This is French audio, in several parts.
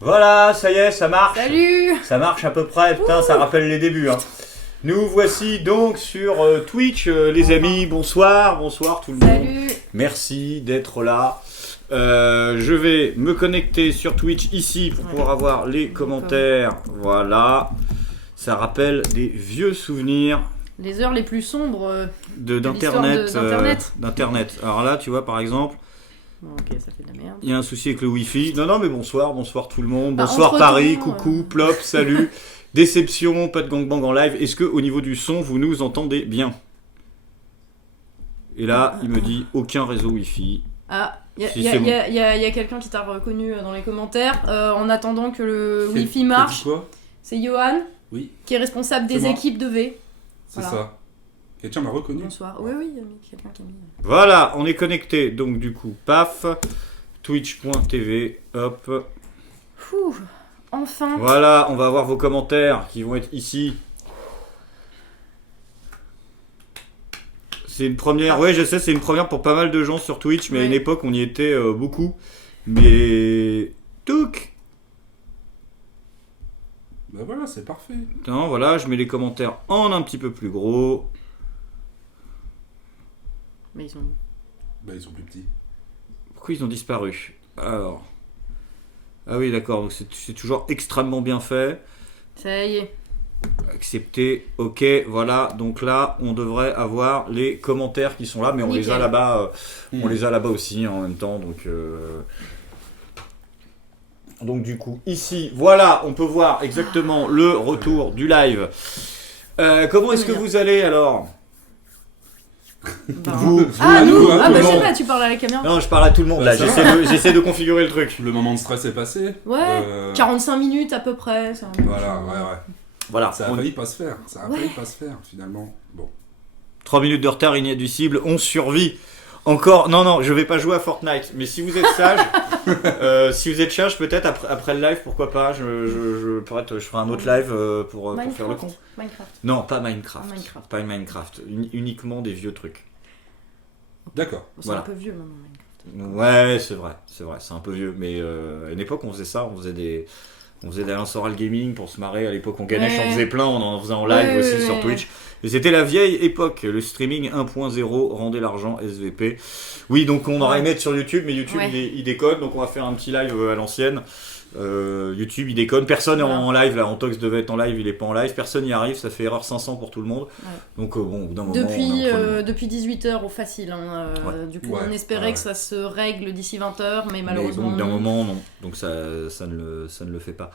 Voilà, ça y est, ça marche. Salut. Ça marche à peu près, putain, ça rappelle les débuts. Hein. Nous voici donc sur Twitch, les amis. Bonsoir tout le monde. Salut. Merci d'être là. Je vais me connecter sur Twitch ici pour pouvoir avoir les commentaires. Voilà. Ça rappelle des vieux souvenirs. Les heures les plus sombres d'Internet. d'Internet. Alors là, tu vois, par exemple. Bon, ok, ça fait de la merde. Il y a un souci avec le Wi-Fi. Non, mais bonsoir tout le monde. Bah, bonsoir Paris, temps, coucou, plop, salut. Déception, pas de gangbang en live. Est-ce que au niveau du son, vous nous entendez bien? Et là, il me dit aucun réseau Wi-Fi. Ah, il y a quelqu'un qui t'a reconnu dans les commentaires. En attendant que le Wi-Fi marche, c'est Johan, qui est responsable des équipes de V. C'est ça. Quelqu'un m'a reconnu. Bonsoir. Oui, il y a quelqu'un qui a mis. Voilà, on est connecté. Donc du coup, paf, twitch.tv, hop. Ouh, enfin. Voilà, on va avoir vos commentaires qui vont être ici. C'est une première, ouais, je sais, c'est une première pour pas mal de gens sur Twitch, mais à une époque, on y était beaucoup. Mais... Touc. Bah voilà, c'est parfait. Non, voilà, je mets les commentaires en un petit peu plus gros. Mais ils sont... Bah ils sont plus petits. Pourquoi ils ont disparu? Alors... Ah oui, d'accord, donc c'est toujours extrêmement bien fait. Ça y est. Accepté, ok, voilà, donc là on devrait avoir les commentaires qui sont là, mais on les a là-bas, on les a là-bas aussi en même temps, donc du coup ici, voilà, on peut voir exactement le retour du live. Comment est-ce que vous allez alors? Nous bah je sais pas, tu parles à la caméra. Non, je parle à tout le monde là, j'essaie de configurer le truc. Le moment de stress est passé. Ouais, 45 minutes à peu près. Voilà, ouais. Voilà. Ça a failli pas se faire, finalement. Bon. 3 minutes de retard inadmissible, on survit. Encore, non, je vais pas jouer à Fortnite, mais si vous êtes sage, peut-être après le live, pourquoi pas, je ferai un autre live pour faire le con. Minecraft. Non, pas Minecraft. Pas Minecraft, uniquement des vieux trucs. D'accord. C'est un peu vieux maintenant, Minecraft. Ouais, c'est vrai, c'est un peu vieux, mais à une époque on faisait ça, on faisait des Soral Gaming pour se marrer. À l'époque, on gagnait, j'en faisais plein, on en faisait en live aussi sur Twitch. Et c'était la vieille époque, le streaming 1.0 rendait l'argent SVP. Oui, donc on aurait aimé être sur YouTube, mais YouTube il déconne, donc on va faire un petit live à l'ancienne. YouTube il déconne, personne n'est en live là, Antox devait être en live, il est pas en live, personne n'y arrive, ça fait erreur 500 pour tout le monde. Donc bon, au bout d'un moment. Depuis 18h au facile, du coup on espérait que ça se règle d'ici 20h, mais malheureusement. Mais au bout d'un moment, non, donc ça ne le fait pas.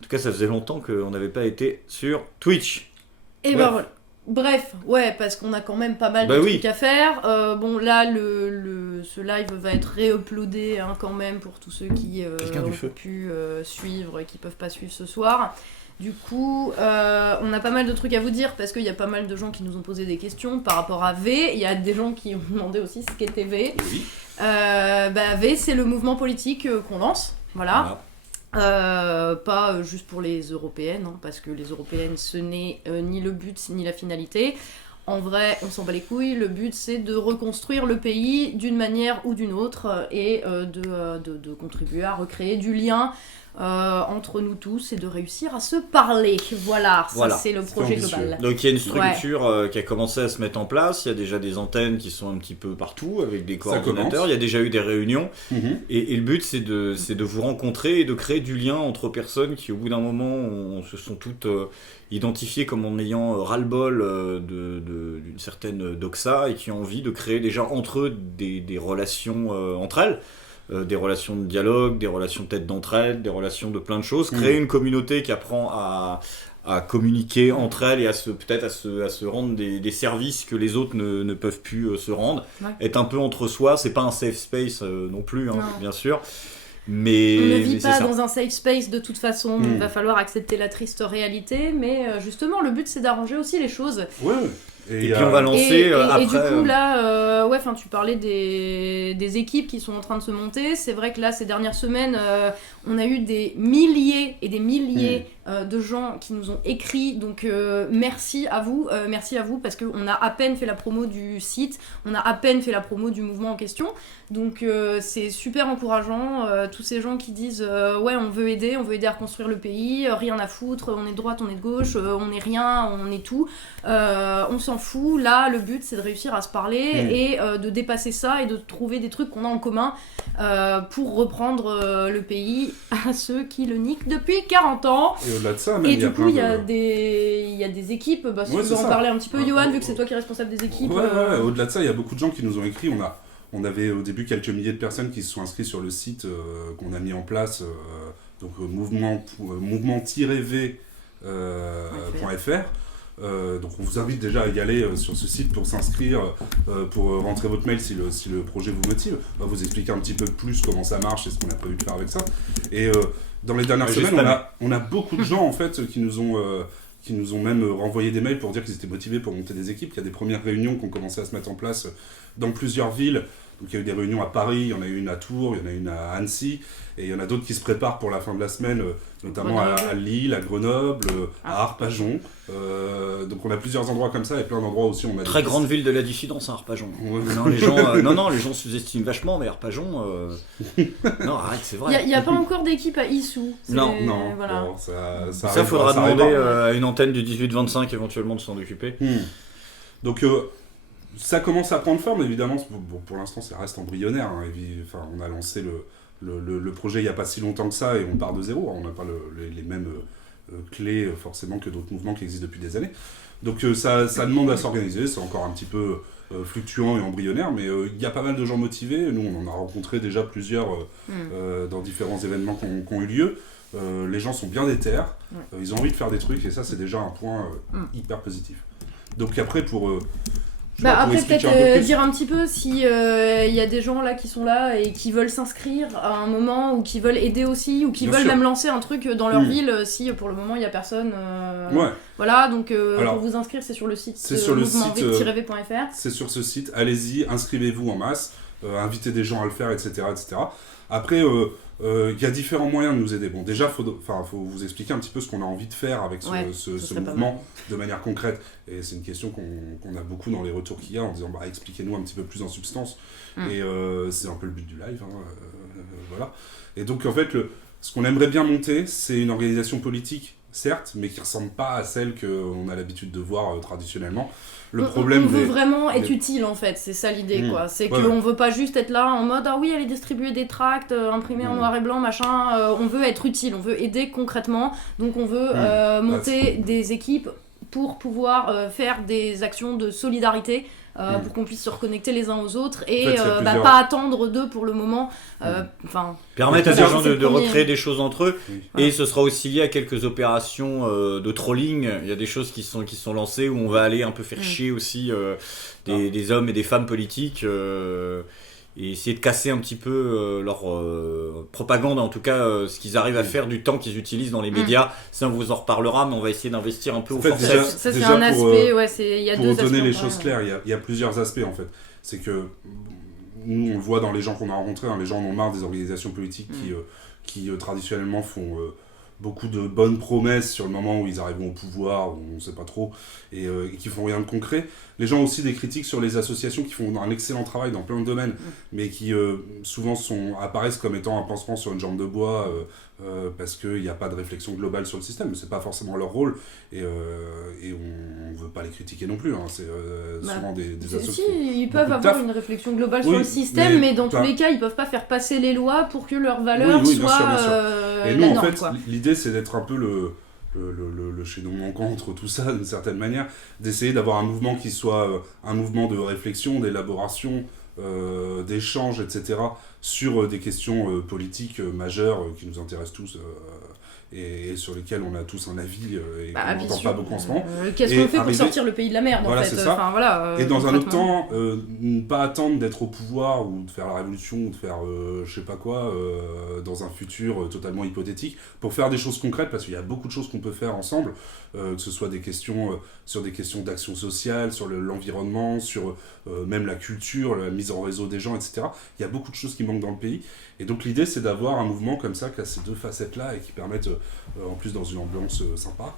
En tout cas, ça faisait longtemps qu'on n'avait pas été sur Twitch. Et ben voilà. Bref, parce qu'on a quand même pas mal de trucs à faire. Bon, là, ce live va être réuploadé quand même pour tous ceux qui ont pu suivre et qui peuvent pas suivre ce soir. Du coup, on a pas mal de trucs à vous dire parce qu'il y a pas mal de gens qui nous ont posé des questions par rapport à V. Il y a des gens qui ont demandé aussi ce qu'était V. Oui. V, c'est le mouvement politique qu'on lance. Voilà. Pas juste pour les européennes, parce que les européennes ce n'est ni le but ni la finalité. En vrai, on s'en bat les couilles, le but c'est de reconstruire le pays d'une manière ou d'une autre et de contribuer à recréer du lien entre nous tous et de réussir à se parler. Voilà. Ça c'est le projet global. Donc il y a une structure qui a commencé à se mettre en place, il y a déjà des antennes qui sont un petit peu partout avec des coordinateurs, il y a déjà eu des réunions et le but c'est de vous rencontrer et de créer du lien entre personnes qui au bout d'un moment se sont toutes identifiées comme en ayant ras-le-bol d'une certaine doxa et qui ont envie de créer déjà entre eux des relations entre elles. Des relations de dialogue, des relations peut-être d'entraide, des relations de plein de choses, créer une communauté qui apprend à communiquer entre elles et peut-être à se rendre des services que les autres ne peuvent plus se rendre, être un peu entre soi, c'est pas un safe space non plus, bien sûr. Mais on ne vit pas dans un safe space de toute façon, il va falloir accepter la triste réalité, mais justement le but c'est d'arranger aussi les choses. Et puis on va lancer après... Et du coup, là, tu parlais des équipes qui sont en train de se monter. C'est vrai que là, ces dernières semaines, on a eu des milliers et des milliers de gens qui nous ont écrit. Donc, merci à vous parce qu'on a à peine fait la promo du site, on a à peine fait la promo du mouvement en question. Donc, c'est super encourageant. Tous ces gens qui disent on veut aider à reconstruire le pays, rien à foutre, on est de droite, on est de gauche, on est rien, on est tout. On s'en fout. Là, le but, c'est de réussir à se parler et de dépasser ça et de trouver des trucs qu'on a en commun pour reprendre le pays à ceux qui le niquent depuis 40 ans. Et au-delà de ça, et du coup, il y a des équipes. Si tu veux en parler un petit peu, Johan, vu que c'est toi qui es responsable des équipes. Au-delà de ça, il y a beaucoup de gens qui nous ont écrit. On avait au début quelques milliers de personnes qui se sont inscrites sur le site qu'on a mis en place, mouvement-v.fr. Donc on vous invite déjà à y aller sur ce site pour s'inscrire, pour rentrer votre mail si le projet vous motive. On va vous expliquer un petit peu plus comment ça marche et ce qu'on a prévu de faire avec ça. Et dans les dernières semaines, on a beaucoup de gens en fait qui nous ont même renvoyé des mails pour dire qu'ils étaient motivés pour monter des équipes. Il y a des premières réunions qui ont commencé à se mettre en place dans plusieurs villes. Donc il y a eu des réunions à Paris, il y en a eu une à Tours, il y en a une à Annecy, et il y en a d'autres qui se préparent pour la fin de la semaine, notamment à Lille, à Grenoble, à Arpajon. Donc on a plusieurs endroits comme ça, et plein d'endroits aussi. On a très grande ville de la dissidence, Arpajon. Ouais. Les gens sous-estiment vachement, mais Arpajon... Non, arrête, c'est vrai. Il n'y a pas encore d'équipe à Issou. Non. Voilà. Bon, ça faudra demander à une antenne du 18-25 éventuellement de s'en occuper. Donc... ça commence à prendre forme, évidemment. Pour l'instant, ça reste embryonnaire. On a lancé le projet il n'y a pas si longtemps que ça et on part de zéro. On n'a pas les mêmes clés, forcément, que d'autres mouvements qui existent depuis des années. Donc, ça demande à s'organiser. C'est encore un petit peu fluctuant et embryonnaire, mais il y a pas mal de gens motivés. Nous, on en a rencontré déjà plusieurs dans différents événements qui ont eu lieu. Les gens sont bien déter. Ils ont envie de faire des trucs et ça, c'est déjà un point hyper positif. Donc, après, après peut-être dire un petit peu si y a des gens là qui sont là et qui veulent s'inscrire à un moment ou qui veulent aider aussi ou qui veulent même lancer un truc dans leur ville si pour le moment il y a personne. Voilà, donc pour vous inscrire c'est sur le site mouvement-v.fr. C'est sur ce site, allez-y, inscrivez-vous en masse, invitez des gens à le faire, etc. Après, il y a différents moyens de nous aider. Bon, déjà, faut vous expliquer un petit peu ce qu'on a envie de faire avec ce mouvement de manière concrète. Et c'est une question qu'on a beaucoup dans les retours qu'il y a en disant expliquez-nous un petit peu plus en substance. Et c'est un peu le but du live. Voilà. Et donc, en fait, ce qu'on aimerait bien monter, c'est une organisation politique, certes, mais qui ne ressemble pas à celle qu'on a l'habitude de voir traditionnellement. Le problème on veut vraiment être utile en fait, c'est ça l'idée quoi. C'est qu'on veut pas juste être là en mode aller distribuer des tracts imprimés en noir et blanc machin. On veut être utile, on veut aider concrètement. Donc on veut monter des équipes pour pouvoir faire des actions de solidarité. Pour qu'on puisse se reconnecter les uns aux autres et pas attendre d'eux pour le moment. Permettre à des gens de recréer des choses entre eux et ce sera aussi lié à quelques opérations de trolling. Il y a des choses qui sont lancées où on va aller un peu faire chier aussi des hommes et des femmes politiques et essayer de casser un petit peu leur propagande, en tout cas ce qu'ils arrivent à faire du temps qu'ils utilisent dans les médias. Ça on vous en reparlera, mais on va essayer d'investir un peu au forceps. Ça c'est un aspect, il y a deux aspects. Pour donner les choses claires, il y a plusieurs aspects en fait. C'est que nous on le voit dans les gens qu'on a rencontrés, les gens en ont marre des organisations politiques qui traditionnellement font beaucoup de bonnes promesses sur le moment où ils arriveront au pouvoir, ou on ne sait pas trop, et qui font rien de concret. Les gens ont aussi des critiques sur les associations qui font un excellent travail dans plein de domaines, mais qui souvent apparaissent comme étant un pansement sur une jambe de bois, parce qu'il n'y a pas de réflexion globale sur le système, mais c'est pas forcément leur rôle, et on ne veut pas les critiquer non plus, c'est souvent des associations. Ils peuvent avoir une réflexion globale sur le système, mais dans tous les cas, ils ne peuvent pas faire passer les lois pour que leurs valeurs soient et nous, en fait, l'idée, c'est d'être un peu le chaînon manquant entre tout ça, d'une certaine manière, d'essayer d'avoir un mouvement qui soit un mouvement de réflexion, d'élaboration, d'échange, etc., sur des questions politiques majeures qui nous intéressent tous et sur lesquelles on a tous un avis et qu'on n'entend pas beaucoup en ce moment. Qu'est-ce qu'on fait pour sortir le pays de la merde, voilà, en fait. C'est ça. Et dans un autre temps, ne pas attendre d'être au pouvoir ou de faire la révolution ou de faire je sais pas quoi dans un futur totalement hypothétique pour faire des choses concrètes, parce qu'il y a beaucoup de choses qu'on peut faire ensemble, que ce soit des questions sur des questions d'action sociale, sur l'environnement, sur même la culture, la mise en réseau des gens, etc. Il y a beaucoup de choses qui manquent dans le pays. Et donc l'idée, c'est d'avoir un mouvement comme ça qui a ces deux facettes-là et qui permettent, en plus dans une ambiance sympa.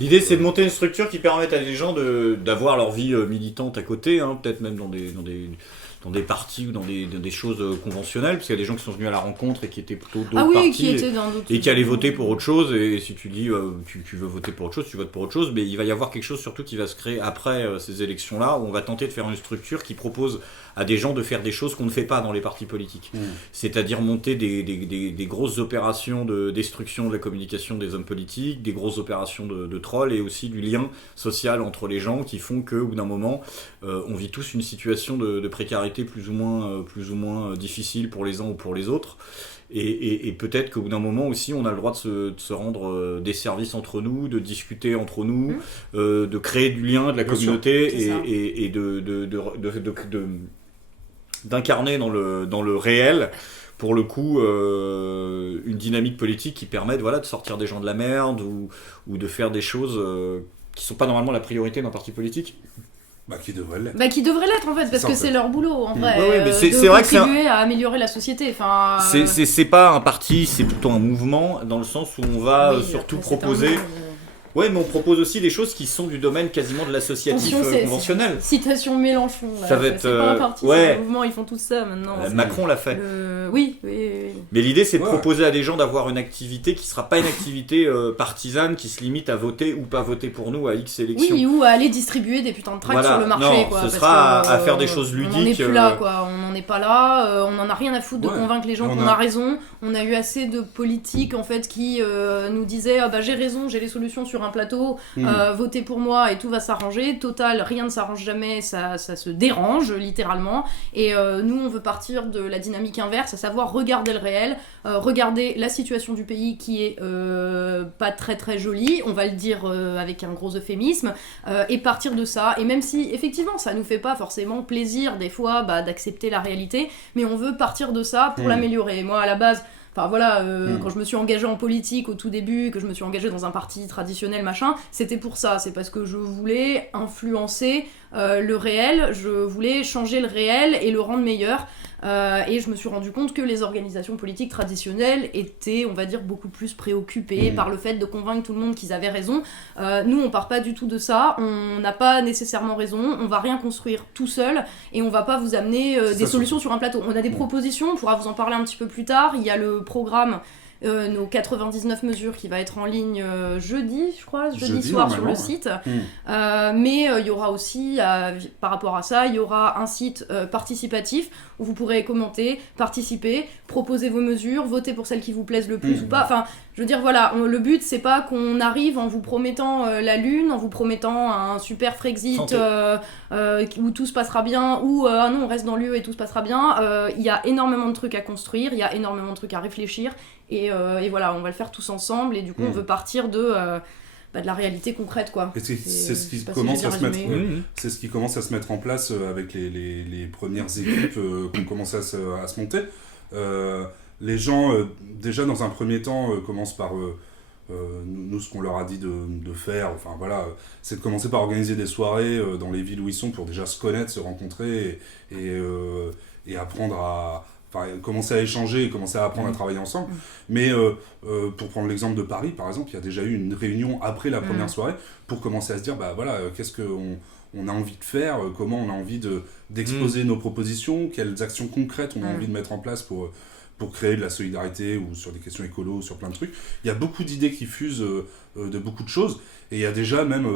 L'idée, c'est de monter une structure qui permette à des gens d'avoir leur vie militante à côté, hein, peut-être même dans des partis ou dans des choses conventionnelles, parce qu'il y a des gens qui sont venus à la rencontre et qui étaient plutôt d'autres partis et qui allaient voter pour autre chose. Et si tu dis tu veux voter pour autre chose, tu votes pour autre chose, mais il va y avoir quelque chose surtout qui va se créer après ces élections-là, où on va tenter de faire une structure qui propose à des gens de faire des choses qu'on ne fait pas dans les partis politiques. C'est-à-dire monter des grosses opérations de destruction de la communication des hommes politiques, des grosses opérations de troll, et aussi du lien social entre les gens qui font qu'au bout d'un moment, on vit tous une situation de précarité plus ou moins difficile pour les uns ou pour les autres. Et peut-être qu'au bout d'un moment aussi, on a le droit de se rendre des services entre nous, de discuter entre nous, de créer du lien, de la communauté et d'incarner dans le réel, pour le coup, une dynamique politique qui permette de sortir des gens de la merde ou de faire des choses qui ne sont pas normalement la priorité d'un parti politique. Qui devrait l'être. Qui devrait l'être en fait, parce que c'est leur boulot en vrai, mais c'est de vrai contribuer à améliorer la société. C'est pas un parti, c'est plutôt un mouvement, dans le sens où on va surtout proposer... Ouais, mais on propose aussi des choses qui sont du domaine quasiment de l'associatif conventionnel. Citation Mélenchon. Ça va être. C'est pas un parti, c'est un mouvement, ils font tout ça maintenant. Macron l'a fait. Oui. Mais l'idée, c'est de proposer à des gens d'avoir une activité qui sera pas une activité partisane qui se limite à voter ou pas voter pour nous à X élections. Oui, ou à aller distribuer des putains de tracts sur le marché. Non, ce sera à faire des choses ludiques. On n'en est plus là, quoi. On n'en est pas là. On n'en a rien à foutre de convaincre les gens qu'on a raison. On a eu assez de politiques en fait qui nous disaient j'ai raison, j'ai les solutions sur un plateau, votez pour moi et tout va s'arranger. Total, rien ne s'arrange jamais, ça se dérange littéralement. Et nous, on veut partir de la dynamique inverse, à savoir regarder le réel, regarder la situation du pays qui est pas très très jolie, on va le dire avec un gros euphémisme, et partir de ça. Et même si effectivement ça nous fait pas forcément plaisir des fois d'accepter la réalité, mais on veut partir de ça pour l'améliorer. Moi à la base, quand je me suis engagée en politique au tout début, que je me suis engagée dans un parti traditionnel, c'était pour ça. C'est parce que je voulais influencer le réel, je voulais changer le réel et le rendre meilleur. Et je me suis rendu compte que les organisations politiques traditionnelles étaient, on va dire, beaucoup plus préoccupées par le fait de convaincre tout le monde qu'ils avaient raison. Nous, on part pas du tout de ça, on n'a pas nécessairement raison, on va rien construire tout seul et on va pas vous amener des solutions sur un plateau. On a des propositions, on pourra vous en parler un petit peu plus tard. Il y a le programme nos 99 mesures qui va être en ligne jeudi soir sur le site. Mais il y aura aussi, par rapport à ça, il y aura un site participatif où vous pourrez commenter, participer, proposer vos mesures, voter pour celles qui vous plaisent le plus ou pas. Enfin, je veux dire, voilà, le but, c'est pas qu'on arrive en vous promettant la lune, en vous promettant un super Frexit où tout se passera bien, ou non, on reste dans l'UE et tout se passera bien. Il y a énormément de trucs à construire, il y a énormément de trucs à réfléchir, et voilà, on va le faire tous ensemble, et du coup, on veut partir de la réalité concrète, quoi. Et c'est ce qui commence à se mettre, c'est ce qui commence à se mettre en place avec les premières équipes qui commencent à se monter. Les gens, déjà dans un premier temps, commencent par nous, ce qu'on leur a dit de faire, c'est de commencer par organiser des soirées dans les villes où ils sont pour déjà se connaître, se rencontrer et apprendre à... commencer à échanger et commencer à apprendre à travailler ensemble. Mais pour prendre l'exemple de Paris, par exemple, il y a déjà eu une réunion après la première soirée pour commencer à se dire, qu'est-ce qu'on a envie de faire, comment on a envie d'exposer nos propositions, quelles actions concrètes on a envie de mettre en place pour créer de la solidarité ou sur des questions écolo, ou sur plein de trucs. Il y a beaucoup d'idées qui fusent de beaucoup de choses, et il y a déjà même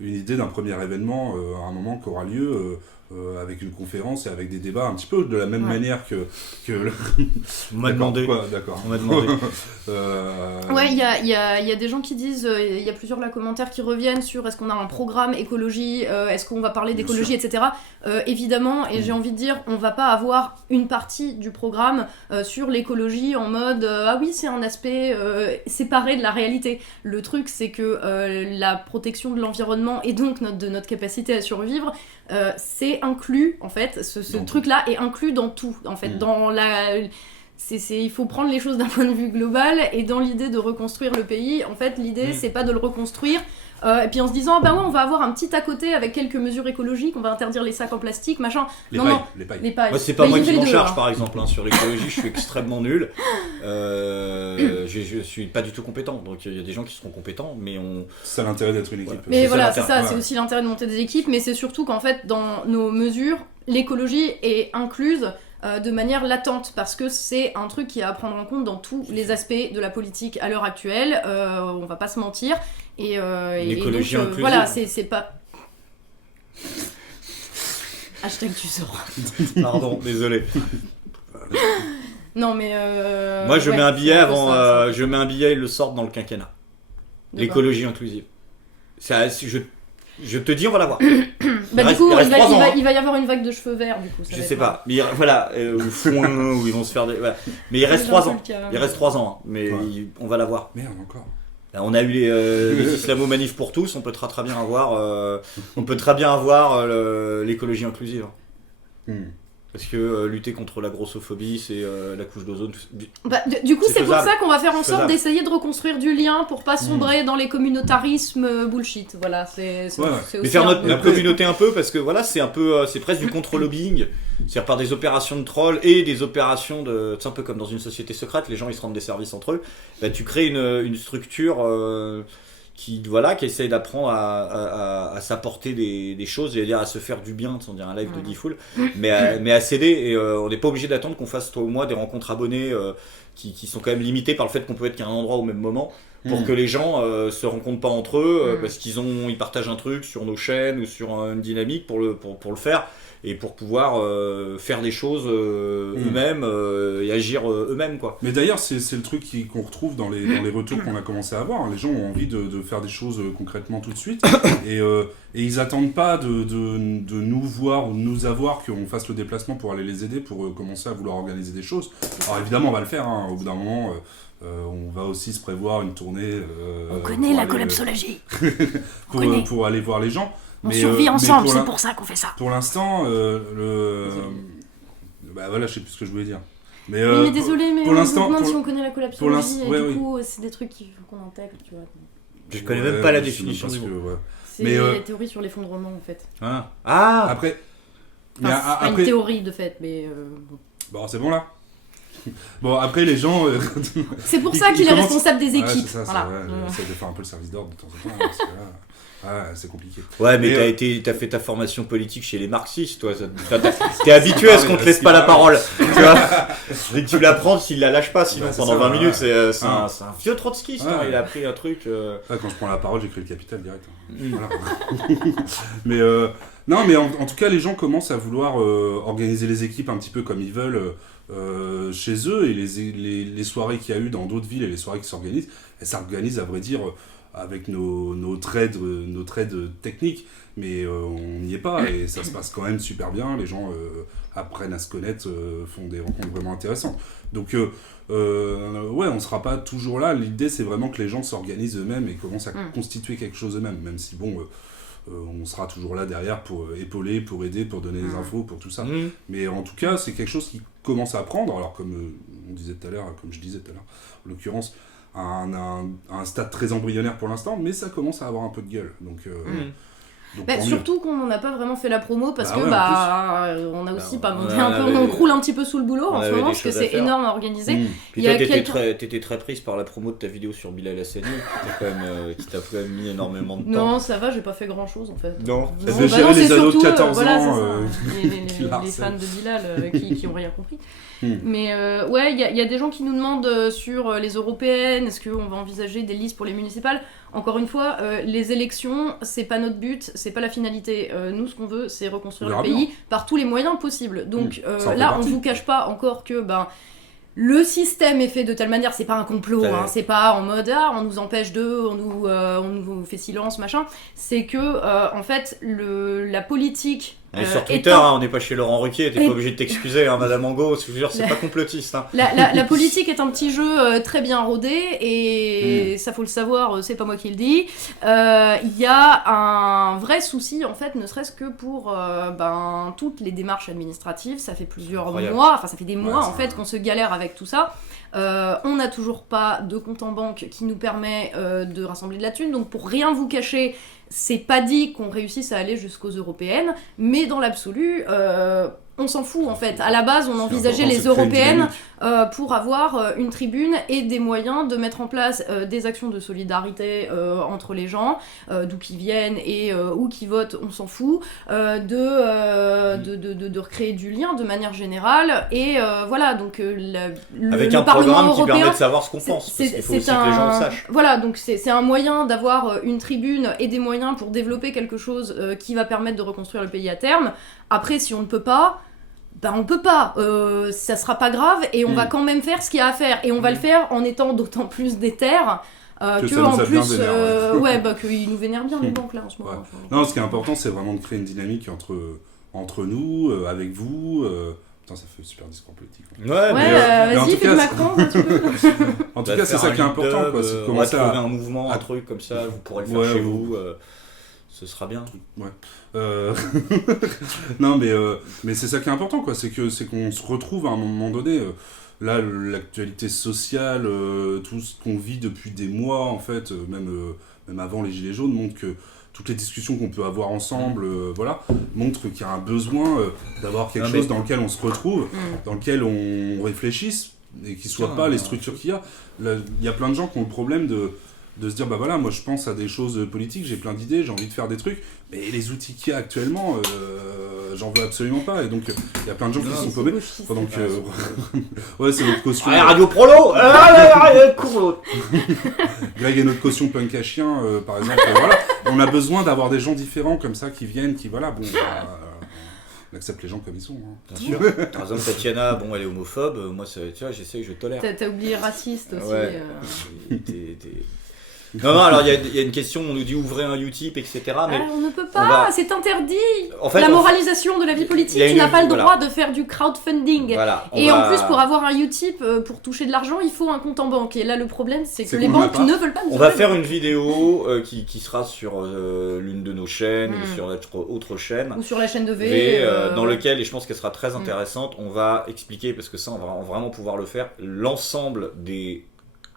une idée d'un premier événement à un moment qui aura lieu avec une conférence et avec des débats un petit peu de la même manière que On m'a demandé. D'accord. On m'a demandé. Ouais, il y a des gens qui disent, il y a plusieurs commentaires qui reviennent sur est-ce qu'on a un programme écologie, est-ce qu'on va parler d'écologie, etc. Évidemment, et j'ai envie de dire, on va pas avoir une partie du programme sur l'écologie en mode ah oui, c'est un aspect séparé de la réalité. Le truc, c'est que la protection de l'environnement et donc de notre capacité à survivre, c'est inclus, en fait, ce truc-là est inclus dans tout, en fait, dans la... il faut prendre les choses d'un point de vue global, et dans l'idée de reconstruire le pays, en fait, l'idée, c'est pas de le reconstruire, et puis en se disant, ah bah ouais, on va avoir un petit à côté avec quelques mesures écologiques, on va interdire les sacs en plastique, machin. Les pailles. Moi, c'est pas moi qui m'en charge, par exemple, hein. Sur l'écologie, je suis extrêmement nul. Je suis pas du tout compétent, donc il y a des gens qui seront compétents, mais c'est l'intérêt d'être une équipe. Mais voilà, c'est ça, c'est aussi l'intérêt de monter des équipes, mais c'est surtout qu'en fait, dans nos mesures, l'écologie est incluse de manière latente, parce que c'est un truc qui est à prendre en compte dans tous les aspects de la politique à l'heure actuelle, on va pas se mentir, et l'écologie donc, inclusive. voilà, c'est pas... Hashtag tu sauras. Pardon, désolé. Non mais... Moi je mets un billet avant, ça. je mets un billet, ils le sortent dans le quinquennat. L'écologie inclusive. Je te dis, on va l'avoir. Bah du coup, il va y avoir une vague de cheveux verts, du coup. Je sais pas, mais voilà, ou foin, où ils vont se faire des... Voilà. Mais il reste 3 ans. Il reste 3 ans, hein. Mais on va l'avoir. Merde, encore. Là, on a eu les islamo-manifs pour tous, on peut très bien avoir, l'écologie inclusive. Parce que lutter contre la grossophobie, c'est la couche d'ozone. Bah, du coup, c'est pour ça qu'on va faire en sorte d'essayer de reconstruire du lien pour pas sombrer dans les communautarismes bullshit. Voilà, c'est mais faire notre communauté un peu, parce que voilà, c'est un peu, c'est presque du contre-lobbying. C'est-à-dire par des opérations de troll et des opérations de... C'est un peu comme dans une société secrète, les gens ils se rendent des services entre eux. Bah, tu crées une structure... qui essaye d'apprendre à s'apporter des choses, j'allais dire à se faire du bien, sans dire un live de Diffoul, mais à s'aider, et on n'est pas obligé d'attendre qu'on fasse toi ou moi des rencontres abonnées qui sont quand même limitées par le fait qu'on peut être qu'à un endroit au même moment, pour que les gens se rencontrent pas entre eux, parce qu'ils partagent un truc sur nos chaînes ou sur une dynamique pour le faire, et pour pouvoir faire des choses eux-mêmes et agir eux-mêmes, quoi. Mais d'ailleurs c'est le truc qu'on retrouve dans les retours qu'on a commencé à avoir. Les gens ont envie de faire des choses concrètement tout de suite, et ils attendent pas de nous voir ou de nous avoir, qu'on fasse le déplacement pour aller les aider, pour commencer à vouloir organiser des choses. Alors évidemment on va le faire, hein. Au bout d'un moment on va aussi se prévoir une tournée on connaît la collapsologie pour aller voir les gens. On survit ensemble, c'est pour ça qu'on fait ça. Pour l'instant, bah voilà, je sais plus ce que je voulais dire. Mais, oui, mais désolé, mais pour l'instant, si on connaît la collapsologie, et du coup, c'est des trucs qu'il faut qu'on intègre, tu vois. Je connais même pas la définition du mot. C'est la théorie sur l'effondrement, en fait. Après... Enfin, c'est pas une théorie, de fait, mais... Bon, c'est bon, là. Bon, après, les gens... c'est pour ça qu'il est responsable des équipes. Ouais, c'est ça, voilà. Essaye de faire un peu le service d'ordre de temps en temps, parce que là... c'est compliqué. Ouais, mais t'as fait ta formation politique chez les marxistes, toi. T'es habitué à ce qu'on te laisse pas la parole. Tu vois. Dès que tu l'apprends, s'il la lâche pas, sinon pendant 20 minutes, c'est un vieux trotskiste. Il a appris un truc. Quand je prends la parole, j'écris le Capital direct. Voilà. Mais non, mais en tout cas, les gens commencent à vouloir organiser les équipes un petit peu comme ils veulent chez eux, et les soirées qu'il y a eu dans d'autres villes et les soirées qui s'organisent, elles s'organisent, à vrai dire, avec nos trades techniques, mais on n'y est pas, et ça se passe quand même super bien. Les gens apprennent à se connaître, font des rencontres vraiment intéressantes. Donc on sera pas toujours là. L'idée, c'est vraiment que les gens s'organisent eux-mêmes et commencent à constituer quelque chose eux-mêmes, même si on sera toujours là derrière pour épauler, pour aider, pour donner des infos, pour tout ça. Mais en tout cas, c'est quelque chose qui commence à prendre. Alors comme je disais tout à l'heure, en l'occurrence, à un stade très embryonnaire pour l'instant, mais ça commence à avoir un peu de gueule. Donc surtout qu'on n'a pas vraiment fait la promo, parce que on a aussi on croule un petit peu sous le boulot en ce moment, parce que c'est énorme à organiser. Puis toi, t'étais très prise par la promo de ta vidéo sur Bilal Hassani, qui t'a quand même mis énormément de temps. Non, ça va, j'ai pas fait grand chose en fait. Non, c'est les ados de 14 ans les fans de Bilal qui ont rien compris. Mais ouais, il y a des gens qui nous demandent sur les européennes, est-ce qu'on va envisager des listes pour les municipales ? Encore une fois, les élections, c'est pas notre but, c'est pas la finalité. Nous, ce qu'on veut, c'est reconstruire le pays par tous les moyens possibles. Donc là, on vous cache pas encore que le système est fait de telle manière, c'est pas un complot, c'est pas en mode on nous empêche on nous fait silence, machin. C'est que en fait, la politique. Et sur Twitter, on n'est pas chez Laurent Ruquier, t'es pas obligé de t'excuser, Madame Angot, je vous jure, c'est pas complotiste. La politique est un petit jeu très bien rodé, et ça faut le savoir, c'est pas moi qui le dis. Il y a un vrai souci, en fait, ne serait-ce que pour toutes les démarches administratives, ça fait plusieurs mois, ça fait des mois en fait qu'on se galère avec tout ça. On n'a toujours pas de compte en banque qui nous permet de rassembler de la thune, donc pour rien vous cacher, c'est pas dit qu'on réussisse à aller jusqu'aux européennes, mais dans l'absolu, on s'en fout en fait. À la base, on envisageait les européennes pour avoir une tribune et des moyens de mettre en place des actions de solidarité entre les gens, d'où qu'ils viennent et où qu'ils votent, on s'en fout, de recréer du lien de manière générale. Et voilà, donc avec un programme qui permet de savoir ce qu'on pense, parce qu'il faut aussi que les gens le sachent. Voilà, donc c'est un moyen d'avoir une tribune et des moyens pour développer quelque chose qui va permettre de reconstruire le pays à terme. Après, si on ne peut pas, on peut pas, ça sera pas grave, et on va quand même faire ce qu'il y a à faire, et on va le faire en étant d'autant plus déter que en plus qu'ils nous vénèrent bien les banques là en ce moment. Non, ce qui est important, c'est vraiment de créer une dynamique entre nous, avec vous. Putain, ça fait super discours politique. Vas-y, fais Macron, tu peux. En tout cas, c'est ça qui est important, quoi. C'est de commencer à trouver un mouvement, un truc comme ça, vous pourrez le faire chez vous. Ce sera bien. Non, mais c'est ça qui est important, quoi. C'est qu'on se retrouve à un moment donné. Là, l'actualité sociale, tout ce qu'on vit depuis des mois, en fait, même avant les Gilets jaunes, montre que toutes les discussions qu'on peut avoir ensemble, montrent qu'il y a un besoin d'avoir quelque chose dans lequel on se retrouve, dans lequel on réfléchisse, et qui ne soient pas les structures qu'il y a. Là, il y a plein de gens qui ont le problème de se dire moi je pense à des choses politiques, j'ai plein d'idées, j'ai envie de faire des trucs, mais les outils qu'il y a actuellement, j'en veux absolument pas, et donc il y a plein de gens qui sont paumés. Donc c'est notre caution. Radio Prolo. Greg est notre caution punk à chien, par exemple. Voilà, on a besoin d'avoir des gens différents comme ça qui viennent, on accepte les gens comme ils sont. Bien sûr. Par exemple, Tatiana, elle est homophobe, moi, tu vois, j'essaie, je tolère. T'as oublié raciste aussi. Ouais. Non, alors il y a une question, on nous dit ouvrez un Utip, etc. Mais on ne peut pas, c'est interdit. En fait, la moralisation de la vie politique, tu n'as pas le droit de faire du crowdfunding. En plus, pour avoir un Utip, pour toucher de l'argent, il faut un compte en banque. Et là, le problème, c'est que les banques ne veulent pas nous. On va faire une vidéo qui sera sur l'une de nos chaînes, ou sur notre autre chaîne. Ou sur la chaîne de V. Dans lequel, et je pense qu'elle sera très intéressante, on va expliquer, parce que ça, on va vraiment pouvoir le faire, l'ensemble des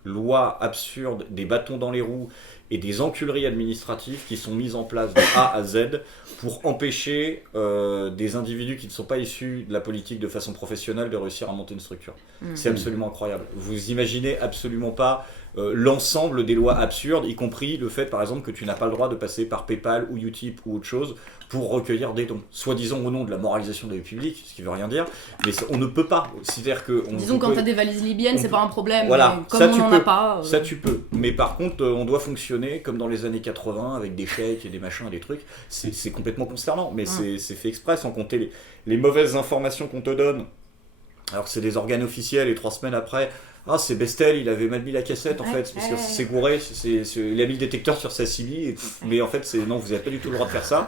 lois absurdes, des bâtons dans les roues et des enculeries administratives qui sont mises en place de A à Z pour empêcher des individus qui ne sont pas issus de la politique de façon professionnelle de réussir à monter une structure. C'est absolument incroyable. Vous imaginez absolument pas l'ensemble des lois absurdes, y compris le fait par exemple que tu n'as pas le droit de passer par PayPal ou Utip ou autre chose pour recueillir des dons, soi-disant au nom de la moralisation de la vie publique, ce qui veut rien dire, mais on ne peut pas. C'est-à-dire que disons quand t'as des valises libyennes, c'est pas un problème. Voilà, comme ça, on n'en a pas. Ça tu peux. Mais par contre, on doit fonctionner comme dans les années 80 avec des chèques et des machins et des trucs. C'est complètement consternant, mais c'est fait exprès, sans compter les mauvaises informations qu'on te donne. Alors que c'est des organes officiels et 3 semaines après. C'est Bestel, il avait mal mis la cassette en fait, parce que c'est gouré, il a mis le détecteur sur sa CB, mais en fait, non, vous n'avez pas du tout le droit de faire ça.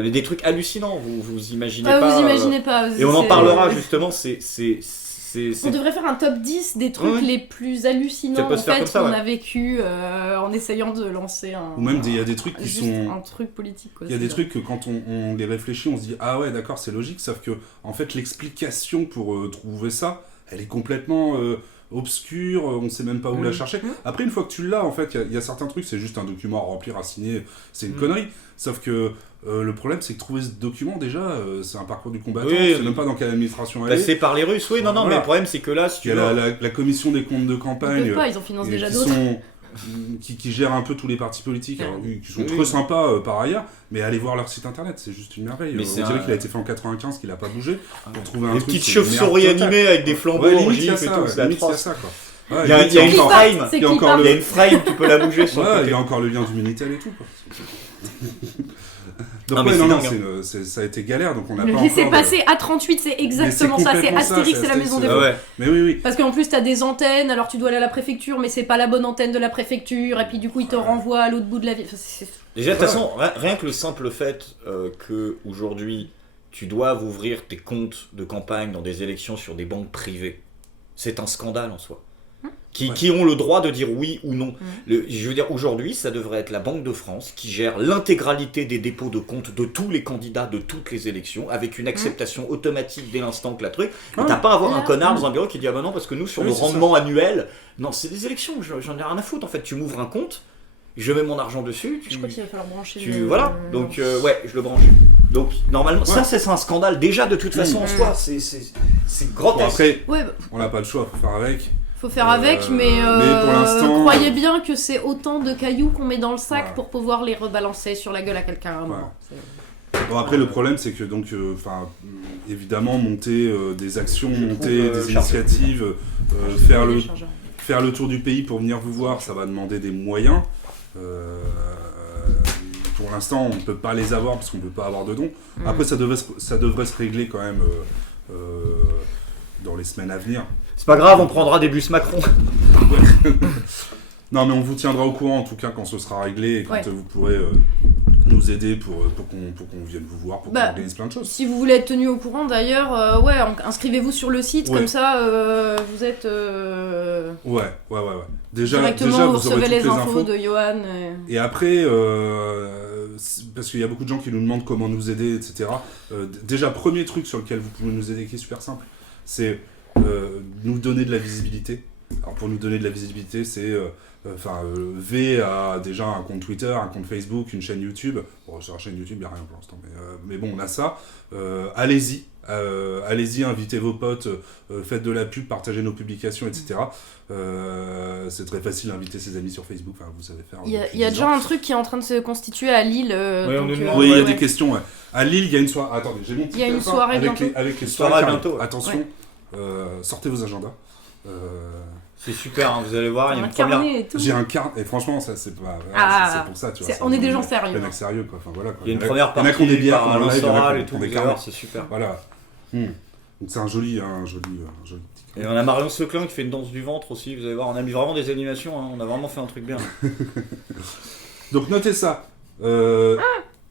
Des trucs hallucinants, vous imaginez pas. Vous imaginez pas. Et on en parlera justement, On devrait faire un top 10 des trucs les plus hallucinants en fait, qu'on a vécu en essayant de lancer un. Ou même il y a des trucs qui sont. Un truc politique. Il y a des trucs que quand on les réfléchit, on se dit ah ouais, d'accord, c'est logique, sauf que en fait, l'explication pour trouver ça, elle est complètement obscure, on ne sait même pas où la chercher. Après, une fois que tu l'as, en fait, il y a certains trucs, c'est juste un document à remplir, à signer, c'est une connerie. Sauf que le problème, c'est que trouver ce document, déjà, c'est un parcours du combattant, c'est même pas dans quelle administration elle est. Passé par les Russes, non, mais le problème, c'est que là, si tu il y a la commission des comptes de campagne. Ils en financent déjà d'autres. qui gèrent un peu tous les partis politiques, alors, qui sont très sympas par ailleurs, mais allez voir leur site internet, c'est juste une merveille. On dirait qu'il a été fait en 95, qu'il a pas bougé. Pour trouver un des truc, petites chauves-souris animées avec des flambeaux en gif et tout, c'est atroce. Ouais, il y a une frame, il y a une frame, tu peux la bouger sur le côté. Il y a encore le lien du Minitel et tout, quoi. Donc ça a été galère, donc on n'a pas encore... Laissez passer A38, c'est exactement ça, c'est Astérix, c'est la maison des fous. Mais oui. Parce qu'en plus t'as des antennes, alors tu dois aller à la préfecture, mais c'est pas la bonne antenne de la préfecture, et puis du coup ils te renvoient à l'autre bout de la ville. Déjà, de toute façon, rien que le simple fait que aujourd'hui tu doives ouvrir tes comptes de campagne dans des élections sur des banques privées, c'est un scandale en soi. Qui ont le droit de dire oui ou non. Je veux dire, aujourd'hui, ça devrait être la Banque de France qui gère l'intégralité des dépôts de compte de tous les candidats de toutes les élections, avec une acceptation automatique dès l'instant que la truc. Et t'as pas à avoir un connard dans un bureau qui dit « Ah bah non, parce que nous, sur nos rendements annuels... » Non, c'est des élections, j'en ai rien à foutre. En fait, tu m'ouvres un compte, je mets mon argent dessus... Je crois qu'il va falloir brancher Voilà, donc je le branche. Donc, normalement, ça, c'est un scandale. Déjà, de toute façon, en soi, c'est grotesque. Après, on n'a pas le choix, faut faire avec. Faut faire avec, mais pour l'instant, croyez bien que c'est autant de cailloux qu'on met dans le sac pour pouvoir les rebalancer sur la gueule à quelqu'un à un moment. Bon, après, le problème, c'est que donc, évidemment, monter des actions, monter des initiatives, faire le tour du pays pour venir vous voir, ça va demander des moyens. Pour l'instant, on ne peut pas les avoir parce qu'on ne peut pas avoir de dons. Après, ça devrait se régler quand même dans les semaines à venir. C'est pas grave, on prendra des bus Macron. Non, mais on vous tiendra au courant en tout cas quand ce sera réglé et quand vous pourrez nous aider pour qu'on vienne vous voir, pour qu'on organise plein de choses. Si vous voulez être tenu au courant d'ailleurs, inscrivez-vous sur le site, comme ça vous êtes... Ouais. Déjà, vous recevez toutes les infos infos de Johan. Et après, parce qu'il y a beaucoup de gens qui nous demandent comment nous aider, etc. Déjà, premier truc sur lequel vous pouvez nous aider qui est super simple, c'est nous donner de la visibilité. Alors pour nous donner de la visibilité, c'est V a déjà un compte Twitter, un compte Facebook, une chaîne YouTube. Bon, sur la chaîne YouTube, il n'y a rien pour l'instant, mais bon, on a ça. Allez-y, invitez vos potes, faites de la pub, partagez nos publications, etc. C'est très facile d'inviter ses amis sur Facebook, enfin, vous savez faire. Il y a déjà un truc qui est en train de se constituer à Lille. Oui, il y a des questions. Ouais. À Lille, il y a une soirée. Attendez, j'ai mon petit. Il y a une soirée bientôt. Avec les soirées bientôt. Attention, sortez vos agendas. C'est super, hein, vous allez voir, il y a une première... J'ai un carnet, et franchement, ça c'est pas... c'est pour ça, tu vois. On est des gens sérieux. Des mecs sérieux, quoi. Enfin, voilà, quoi. Il y a une première partie qu'on est bien, par un Lansoral et tout, c'est super. Voilà. Donc c'est un joli et on a Marion Seclin qui fait une danse du ventre aussi, vous allez voir, on a mis vraiment des animations, hein, on a vraiment fait un truc bien. Donc notez ça.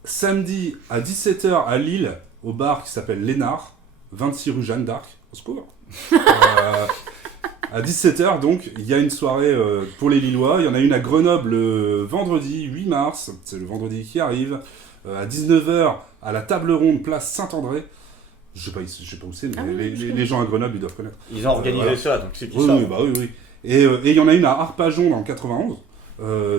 Samedi à 17h à Lille, au bar qui s'appelle Lénard, 26 rue Jeanne d'Arc, au secours. À 17h, donc, il y a une soirée pour les Lillois. Il y en a une à Grenoble le vendredi 8 mars, c'est le vendredi qui arrive. À 19h, à la table ronde, place Saint-André. Je sais pas où c'est, mais les gens à Grenoble, ils doivent connaître. Ils ont organisé ça, donc c'est qui ça. Oui. Et il y en a une à Arpajon, dans le 91.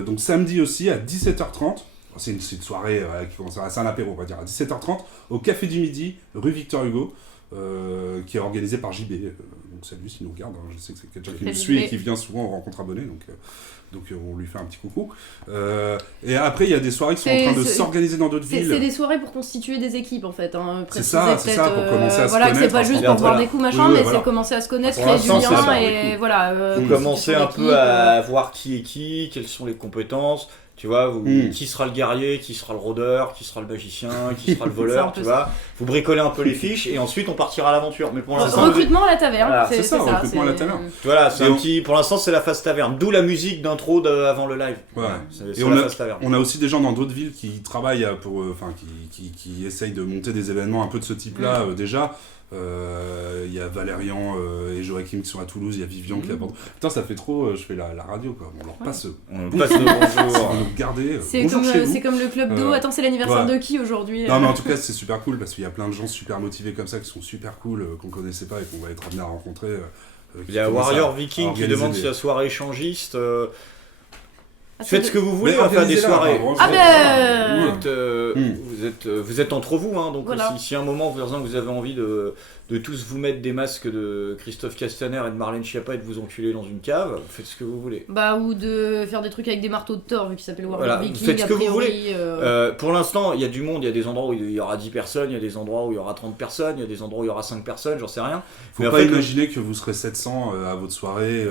Donc samedi aussi, à 17h30. C'est une soirée c'est un apéro, on va dire, à 17h30, au Café du Midi, rue Victor Hugo. Qui est organisé par JB, donc salut s'il nous regarde, hein. Je sais que c'est quelqu'un qui nous suit et qui vient souvent en rencontre abonnée, donc on lui fait un petit coucou. Et après il y a des soirées qui sont en train de s'organiser dans d'autres villes. C'est des soirées pour constituer des équipes en fait. Hein. C'est ça, pour commencer à se connaître. Que c'est pas juste pour boire des coups machin, mais c'est commencer à se connaître, créer du lien et voilà. Vous commencez un peu à voir qui est qui, quelles sont les compétences. Tu vois, qui sera le guerrier, qui sera le rôdeur, qui sera le magicien, qui sera le voleur, tu vois. Vous bricolez un peu les fiches et ensuite on partira à l'aventure. Mais pour l'instant, recrutement à la taverne. Voilà, c'est ça, recrutement à la taverne. Voilà, pour l'instant c'est la phase taverne. D'où la musique d'intro avant le live. Ouais. C'est la phase taverne. On a aussi des gens dans d'autres villes qui travaillent pour, qui essayent de monter des événements un peu de ce type-là déjà. Il y a Valérian et Joachim qui sont à Toulouse, il y a Vivian qui est à Bordeaux. Putain, ça fait trop, je fais la radio quoi. On leur passe. On passe le bonjour. Vous nous regardez. C'est comme le club d'eau. Attends, c'est l'anniversaire de qui aujourd'hui? Non, mais en tout cas, c'est super cool parce qu'il y a plein de gens super motivés comme ça qui sont super cool, qu'on connaissait pas et qu'on va être amené à rencontrer. Il y a Warrior Viking qui demande si la soirée échangiste. Faites ce que vous voulez, on va faire des soirées. Vous êtes entre vous, hein, donc voilà. Si à un moment vous avez envie de tous vous mettre des masques de Christophe Castaner et de Marlène Schiappa et de vous enculer dans une cave, faites ce que vous voulez. Ou de faire des trucs avec des marteaux de Thor, vu qu'il s'appelle Warhammer Viking. Faites ce que vous voulez. Pour l'instant, il y a du monde, il y a des endroits où il y aura 10 personnes, il y a des endroits où il y aura 30 personnes, il y a des endroits où il y aura 5 personnes, j'en sais rien. Faut pas imaginer que vous serez 700 à votre soirée.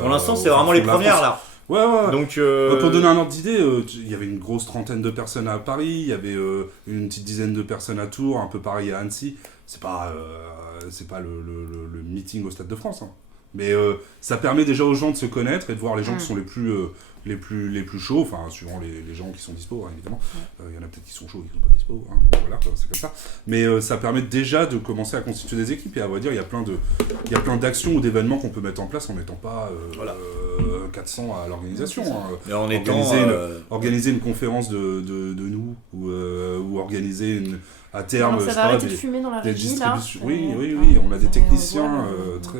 Pour l'instant, c'est vraiment les premières là. Ouais. Donc, pour donner un ordre d'idée, il y avait une grosse trentaine de personnes à Paris, il y avait une petite dizaine de personnes à Tours, un peu pareil à Annecy. C'est pas le meeting au Stade de France, hein. Mais ça permet déjà aux gens de se connaître et de voir les gens qui sont les plus chauds, enfin suivant les gens qui sont dispo, hein, évidemment. Il y en a peut-être qui sont chauds et qui sont pas dispo, hein. Bon, voilà, c'est comme ça. Mais ça permet déjà de commencer à constituer des équipes, et à vrai dire, il y a plein d'actions ou d'événements qu'on peut mettre en place en n'étant pas 400 à l'organisation, hein. Organiser une conférence de nous, ou organiser à terme, ça va arrêter de fumer dans la régie, là. Oui, on a des techniciens très...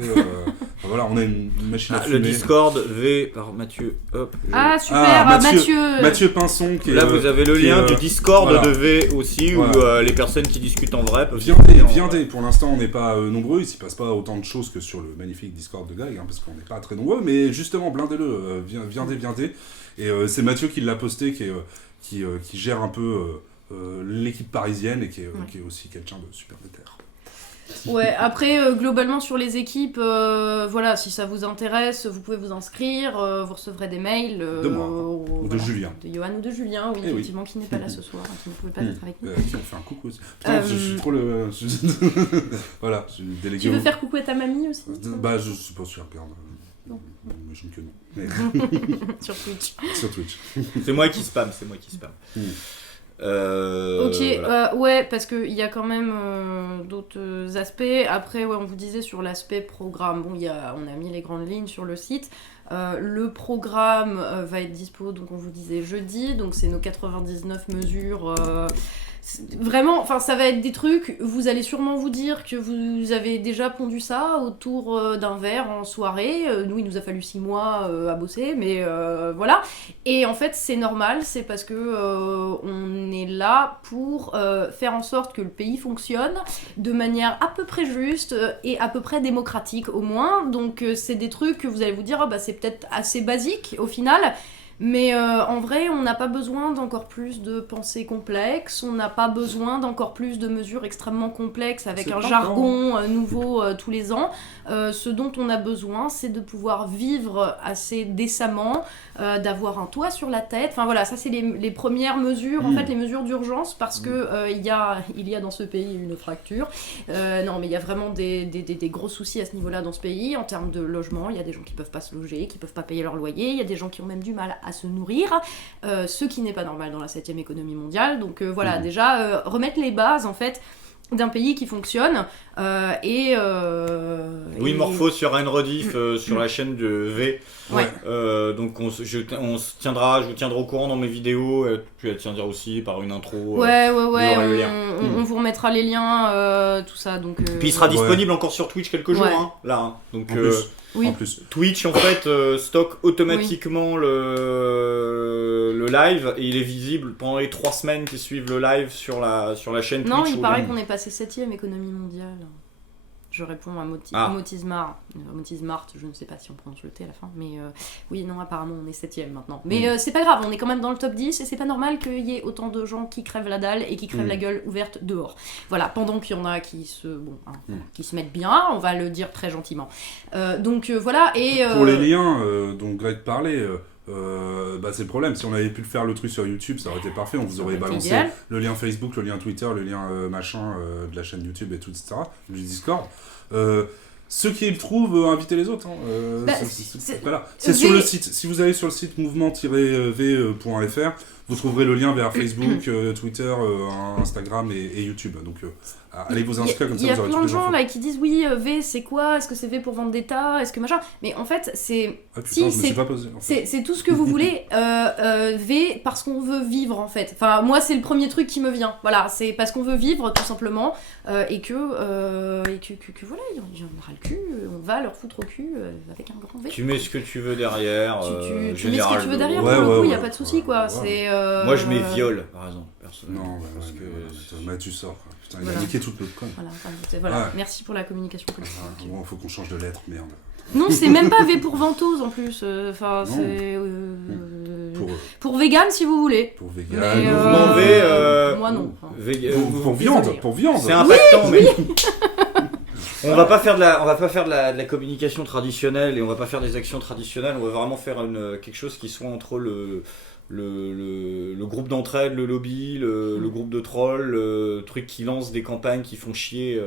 voilà, on a une machine à fumer. Le Discord V par Mathieu. Hop. Super, Mathieu Pinson. Là, vous avez le lien du Discord de V aussi, où les personnes qui discutent en vrai peuvent... Viendez. Pour l'instant, on n'est pas nombreux. Il s'y passe pas autant de choses que sur le magnifique Discord de Greg, hein, parce qu'on n'est pas très nombreux. Mais justement, blindez-le. Viendez. Et c'est Mathieu qui l'a posté, qui gère un peu... l'équipe parisienne et qui est aussi quelqu'un de super déter. Ouais, après globalement sur les équipes, voilà, si ça vous intéresse, vous pouvez vous inscrire, vous recevrez des mails de moi ou de Julien. De Johan ou de Julien, effectivement, qui n'est pas là ce soir, qui ne pouvait pas être avec nous. Qui on fait un coucou aussi. Putain, je suis trop le... voilà, je suis délégué. Tu veux faire coucou à ta mamie aussi? Je sais pas si elle regarde. Non. J'imagine que non. Sur Twitch. C'est moi qui spam. Ouais, parce qu'il y a quand même d'autres aspects. Après, on vous disait sur l'aspect programme, on a mis les grandes lignes sur le site. Le programme va être dispo, donc on vous disait jeudi, donc c'est nos 99 mesures. Vraiment, ça va être des trucs, vous allez sûrement vous dire que vous avez déjà pondu ça autour d'un verre en soirée. Nous, il nous a fallu 6 mois à bosser, mais voilà. Et en fait, c'est normal, c'est parce que on est là pour faire en sorte que le pays fonctionne de manière à peu près juste et à peu près démocratique au moins. Donc c'est des trucs que vous allez vous dire, c'est peut-être assez basique au final. Mais en vrai, on n'a pas besoin d'encore plus de pensées complexes, on n'a pas besoin d'encore plus de mesures extrêmement complexes avec un jargon nouveau tous les ans. Ce dont on a besoin, c'est de pouvoir vivre assez décemment, d'avoir un toit sur la tête. Enfin voilà, ça c'est les premières mesures, en fait les mesures d'urgence, parce que il y a dans ce pays une fracture. Non, mais il y a vraiment des gros soucis à ce niveau-là dans ce pays, en termes de logement. Il y a des gens qui peuvent pas se loger, qui peuvent pas payer leur loyer, il y a des gens qui ont même du mal à se nourrir, ce qui n'est pas normal dans la 7e économie mondiale. Donc voilà, déjà remettre les bases en fait d'un pays qui fonctionne Oui, Morpho sur une rediff sur la chaîne de V. Ouais. Donc je vous tiendrai au courant dans mes vidéos, puis elle tiendra aussi par une intro. Ouais, on vous remettra les liens, tout ça. Donc, puis il sera disponible encore sur Twitch quelques jours, hein, là. Hein. Donc, en plus. Twitch en fait stocke automatiquement le live, et il est visible pendant les 3 semaines qui suivent le live sur la chaîne Twitch. Non, il paraît qu'on est passé 7e économie mondiale. Je réponds à Motismart. Motismart, je ne sais pas si on prononce le T à la fin, mais oui, non, apparemment on est 7e maintenant. Mais c'est pas grave, on est quand même dans le top 10, et c'est pas normal qu'il y ait autant de gens qui crèvent la dalle et qui crèvent la gueule ouverte dehors. Voilà, pendant qu'il y en a qui se mettent bien, on va le dire très gentiment. Donc voilà, et... Pour les liens dont Greg parlait... c'est le problème, si on avait pu le faire le truc sur YouTube, ça aurait été parfait, on vous aurait balancé le lien Facebook, le lien Twitter, le lien de la chaîne YouTube et tout, etc., du Discord. Ceux qui le trouvent, invitez les autres. C'est sur le site. Si vous allez sur le site mouvement-v.fr, vous trouverez le lien vers Facebook, Twitter, Instagram et YouTube. Donc allez vous inscrire comme ça. Il y a plein de gens là qui disent oui, V c'est quoi? Est-ce que c'est V pour Vendetta? Est-ce que machin? Mais en fait, c'est. C'est tout ce que vous voulez. V parce qu'on veut vivre en fait. Enfin, moi, c'est le premier truc qui me vient. Voilà, c'est parce qu'on veut vivre tout simplement. Et que voilà, il y en aura le cul. On va leur foutre au cul avec un grand V. Tu mets ce que tu veux derrière. Tu mets ce que tu veux derrière, pour le coup, il n'y a pas de souci quoi. Moi, je mets viol, par exemple. Non, parce que tu sors. Quoi. Putain, il a niqué toute notre con. Voilà. Merci pour la communication politique. Bon, faut qu'on change de lettre, merde. Non, c'est même pas V pour Ventose en plus. Enfin, c'est pour vegan si vous voulez. Pour vegan. Moi non. Pour viande. C'est impactant, mais. On va pas faire de la communication traditionnelle et on va pas faire des actions traditionnelles. On va vraiment faire quelque chose qui soit entre le groupe d'entraide, le lobby, le groupe de trolls, le truc qui lance des campagnes qui font chier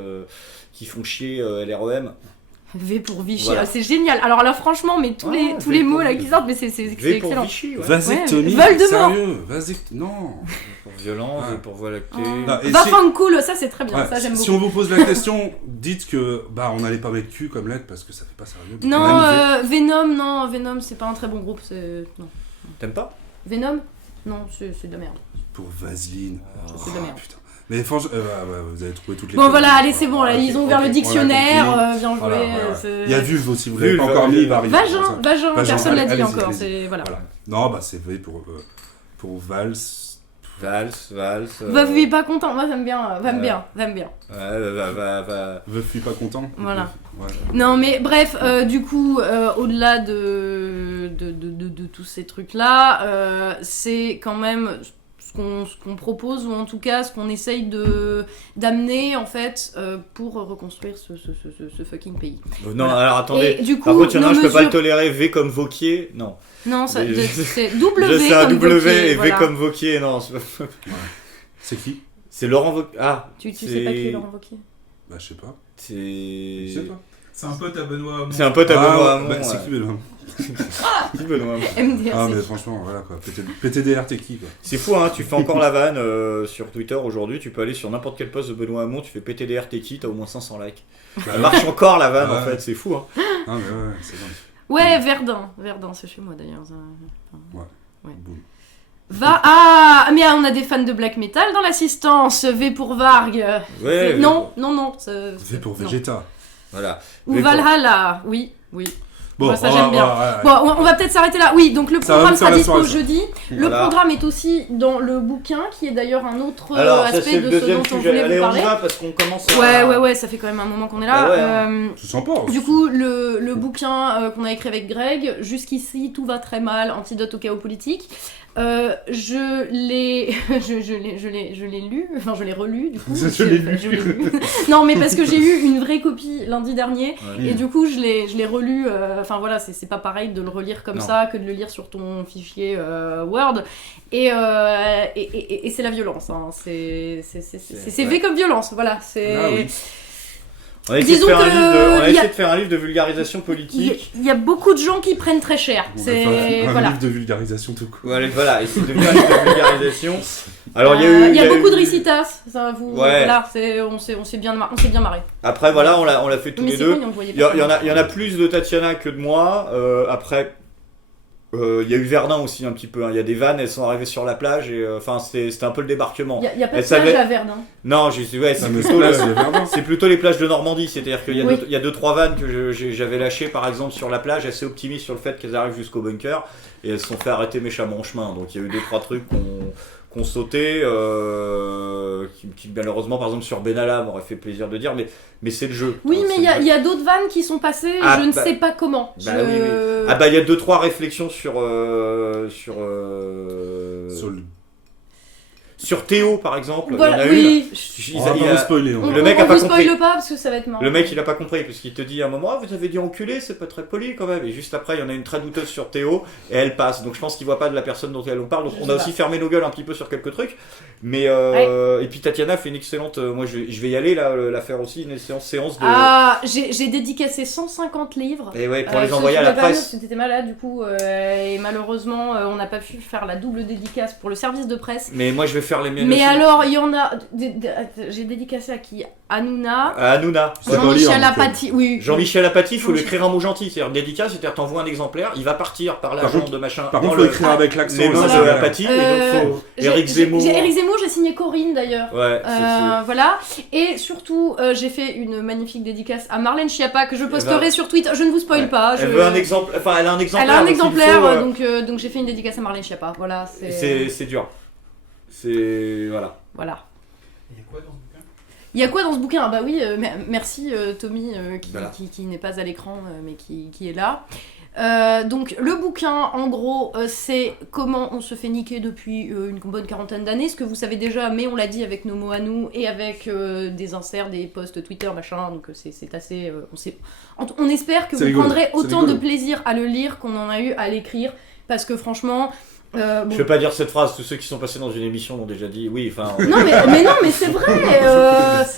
LREM. V pour Vichy, Voilà. C'est génial. Alors là franchement, mais tous les mots là qui sortent, mais c'est V pour excellent. Vichy, ouais. Vasectomie, Voldemort. sérieux, non. Pour violence, pour voie lactée. Cool, ça c'est très bien, ça j'aime beaucoup. Si on vous pose la question, dites que on n'allait pas mettre cul comme lettre parce que ça fait pas sérieux. Non, Venom c'est pas un très bon groupe, non. T'aimes pas Venom? Non, c'est de la merde. Pour Vaseline. C'est de la merde. Putain. Mais franchement, vous avez trouvé toutes les. Bon voilà, allez c'est bon, là, ils ont ouvert le dictionnaire, bien joué. Voilà. Il y a vulve aussi, vous l'avez pas encore mis, il va arriver. Vagin, personne l'a dit encore. Voilà. Non, c'est V pour Vals. Valse. Veuf pas content, moi j'aime bien, va me bien. Va. Veuf pas content. Voilà. Ouais. Non mais bref, du coup, au-delà de tous ces trucs-là, c'est quand même ce qu'on propose, ou en tout cas ce qu'on essaye d'amener en fait pour reconstruire ce fucking pays. Non, voilà. Alors attendez, et, du coup, par contre il y en a un, je peux pas le tolérer, V comme Vauquier, non. Non, c'est W je sais, un comme W Vauquier, et voilà. V comme Vauquier, non. C'est qui? C'est Laurent Vauquier. Ah, tu sais pas qui est Laurent Vauquier? Bah je sais pas. Je sais pas. C'est un pote à Benoît Hamon. C'est un pote à Benoît Hamon. C'est qui Benoît Hamon? Qui Benoît Hamon? Ah mais franchement, voilà quoi. PTDR t'es qui quoi? C'est fou hein, tu fais encore la vanne sur Twitter aujourd'hui, tu peux aller sur n'importe quel post de Benoît Hamon, tu fais PTDR t'es qui, t'as au moins 500 likes. Ça marche encore la vanne en fait, c'est fou hein. Ah mais ouais, c'est dingue. Ouais, Verdun, c'est chez moi d'ailleurs. Ouais. Mais on a des fans de black metal dans l'assistance. V pour Varg. Ouais. Non. V pour Vegeta. Voilà. Ou Valhalla, oui. Bon, ça j'aime bien. Bon, on va peut-être s'arrêter là. Oui, donc le programme sera dispo jeudi. Le programme est aussi dans le bouquin, qui est d'ailleurs un autre aspect de ce dont on voulait vous parler. On y va parce qu'on commence Ouais, ça fait quand même un moment qu'on est là. C'est sympa. Du coup, le bouquin qu'on a écrit avec Greg, jusqu'ici tout va très mal, antidote au chaos politique. Je l'ai lu, enfin je l'ai relu du coup. Je l'ai lu. Non mais parce que j'ai eu une vraie copie lundi dernier et du coup je l'ai relu. Enfin voilà, c'est pas pareil de le relire comme ça que de le lire sur ton fichier Word. Et c'est la violence. Hein. C'est V comme violence. Voilà. C'est. On a essayé de faire un livre de vulgarisation politique. Il y a beaucoup de gens qui prennent très cher. Un livre de vulgarisation tout court. Voilà, essayer de faire un livre de vulgarisation. Alors il y a beaucoup de ricitas. Voilà, on s'est bien marré. Après voilà, on l'a fait tous les deux. Il y en a plus de Tatiana que de moi. Après. Il y a eu Verdun aussi un petit peu, hein. Il y a des vannes, elles sont arrivées sur la plage et c'était un peu le débarquement. Il y a pas de plage à Verdun. Non, c'est plutôt les plages de Normandie, c'est-à-dire qu'il y a 2-3 vannes que j'avais lâchées par exemple sur la plage, assez optimistes sur le fait qu'elles arrivent jusqu'au bunker et elles se sont fait arrêter méchamment en chemin. Donc il y a eu 2-3 trucs qu'on sautait, qui malheureusement par exemple sur Benalla m'aurait fait plaisir de dire, mais c'est le jeu. Oui, mais il y a d'autres vannes qui sont passées, je ne sais pas comment. Oui. Ah bah il y a 2-3 réflexions sur Théo par exemple. Voilà, il y en a une. Spoiler. Le mec a pas compris. Spoil pas parce que ça va être marrant. Le mec il a pas compris parce qu'il te dit à un moment vous avez dit enculé, c'est pas très poli quand même. Et juste après il y en a une très douteuse sur Théo et elle passe. Donc je pense qu'il voit pas de la personne dont elle parle. Donc on a aussi fermé nos gueules un petit peu sur quelques trucs. Mais et puis Tatiana fait une excellente. Moi je vais y aller là, la faire aussi une séance de. Ah j'ai dédicacé 150 livres. Et ouais pour les envoyer à la presse. T'étais malade du coup et malheureusement on n'a pas pu faire la double dédicace pour le service de presse. Mais moi je vais faire faire les miennes Mais aussi. alors, il y en a... J'ai dédicacé à qui ? Hanouna. Hanouna. Jean-Michel Apathy, oui. Jean-Michel Apathy, il faut lui écrire un mot gentil. C'est-à-dire dédicace, c'est-à-dire t'envoies un exemplaire, il va partir par l'agent de machin. Par contre, il faut écrire avec l'accent. Les mains de Apathy, et donc faut... Éric Zemmour. Éric Zemmour, j'ai signé Corinne d'ailleurs. Ouais, voilà. Et surtout, j'ai fait une magnifique dédicace à Marlène Schiappa que je posterai sur Twitter. Je ne vous spoil pas. Elle veut un exemple. Enfin, elle a un exemplaire. Elle a un exemplaire, donc j'ai fait une dédicace à Marlène Schiappa. Voilà. C'est dur. C'est voilà. Voilà. Il y a quoi dans ce bouquin ? Il y a quoi dans ce bouquin ? Ah bah oui, merci Tommy Voilà. qui n'est pas à l'écran mais qui est là. Donc le bouquin en gros c'est comment on se fait niquer depuis une bonne quarantaine d'années, ce que vous savez déjà mais on l'a dit avec nos mots à nous et avec des inserts, des posts Twitter machin, donc c'est assez... on espère que vous prendrez autant de plaisir à le lire qu'on en a eu à l'écrire parce que franchement... Bon. Je vais pas dire cette phrase, tous ceux qui sont passés dans une émission l'ont déjà dit, oui, enfin... Non mais c'est vrai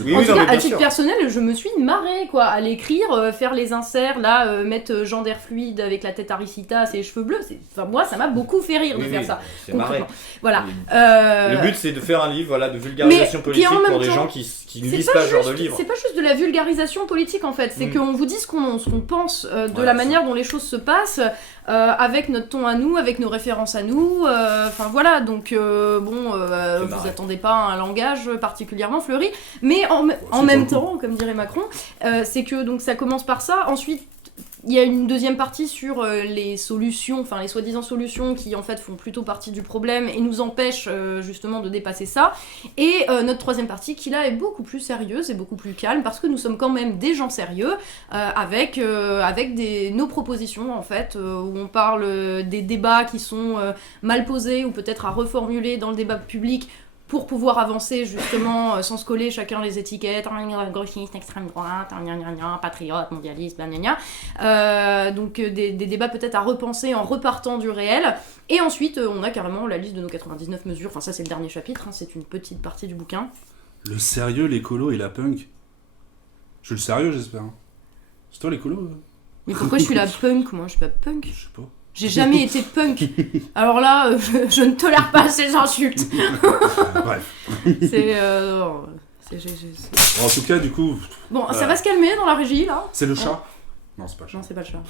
oui, en tout cas, à titre sûr. Personnel, je me suis marrée, quoi, à l'écrire, faire les inserts, là, mettre Jean d'air fluide avec la tête à Ricita, ses cheveux bleus, enfin, moi, ça m'a beaucoup fait rire de faire ça. C'est marré. Voilà. Le but, c'est de faire un livre, voilà, de vulgarisation politique pour des gens qui ne lisent pas ce genre de livre. C'est pas juste de la vulgarisation politique, en fait, c'est qu'on vous dit ce qu'on pense de la manière dont les choses se passent, avec notre ton à nous, avec nos références à nous, enfin voilà, donc vous attendez pas à un langage particulièrement fleuri, mais en même temps, comme dirait Macron, c'est que donc ça commence par ça, ensuite il y a une deuxième partie sur les solutions, enfin les soi-disant solutions qui en fait font plutôt partie du problème et nous empêchent justement de dépasser ça. Et notre troisième partie qui là est beaucoup plus sérieuse et beaucoup plus calme parce que nous sommes quand même des gens sérieux avec nos propositions en fait où on parle des débats qui sont mal posés ou peut-être à reformuler dans le débat public pour pouvoir avancer justement sans se coller chacun les étiquettes, gauchiste, extrême droite, patriote, mondialiste, blablabla. Donc des débats peut-être à repenser en repartant du réel. Et ensuite, on a carrément la liste de nos 99 mesures. Enfin, ça, c'est le dernier chapitre, c'est une petite partie du bouquin. Le sérieux, l'écolo et la punk. Je suis le sérieux, j'espère. C'est toi l'écolo Mais pourquoi je suis la punk, moi ? Je suis pas punk. Je sais pas. J'ai jamais été punk. Alors là, je ne tolère pas ces insultes. Bref. En tout cas, du coup... Bon, ça va se calmer dans la régie, là. C'est le chat ? Non, c'est pas le chat. Non, c'est pas le chat.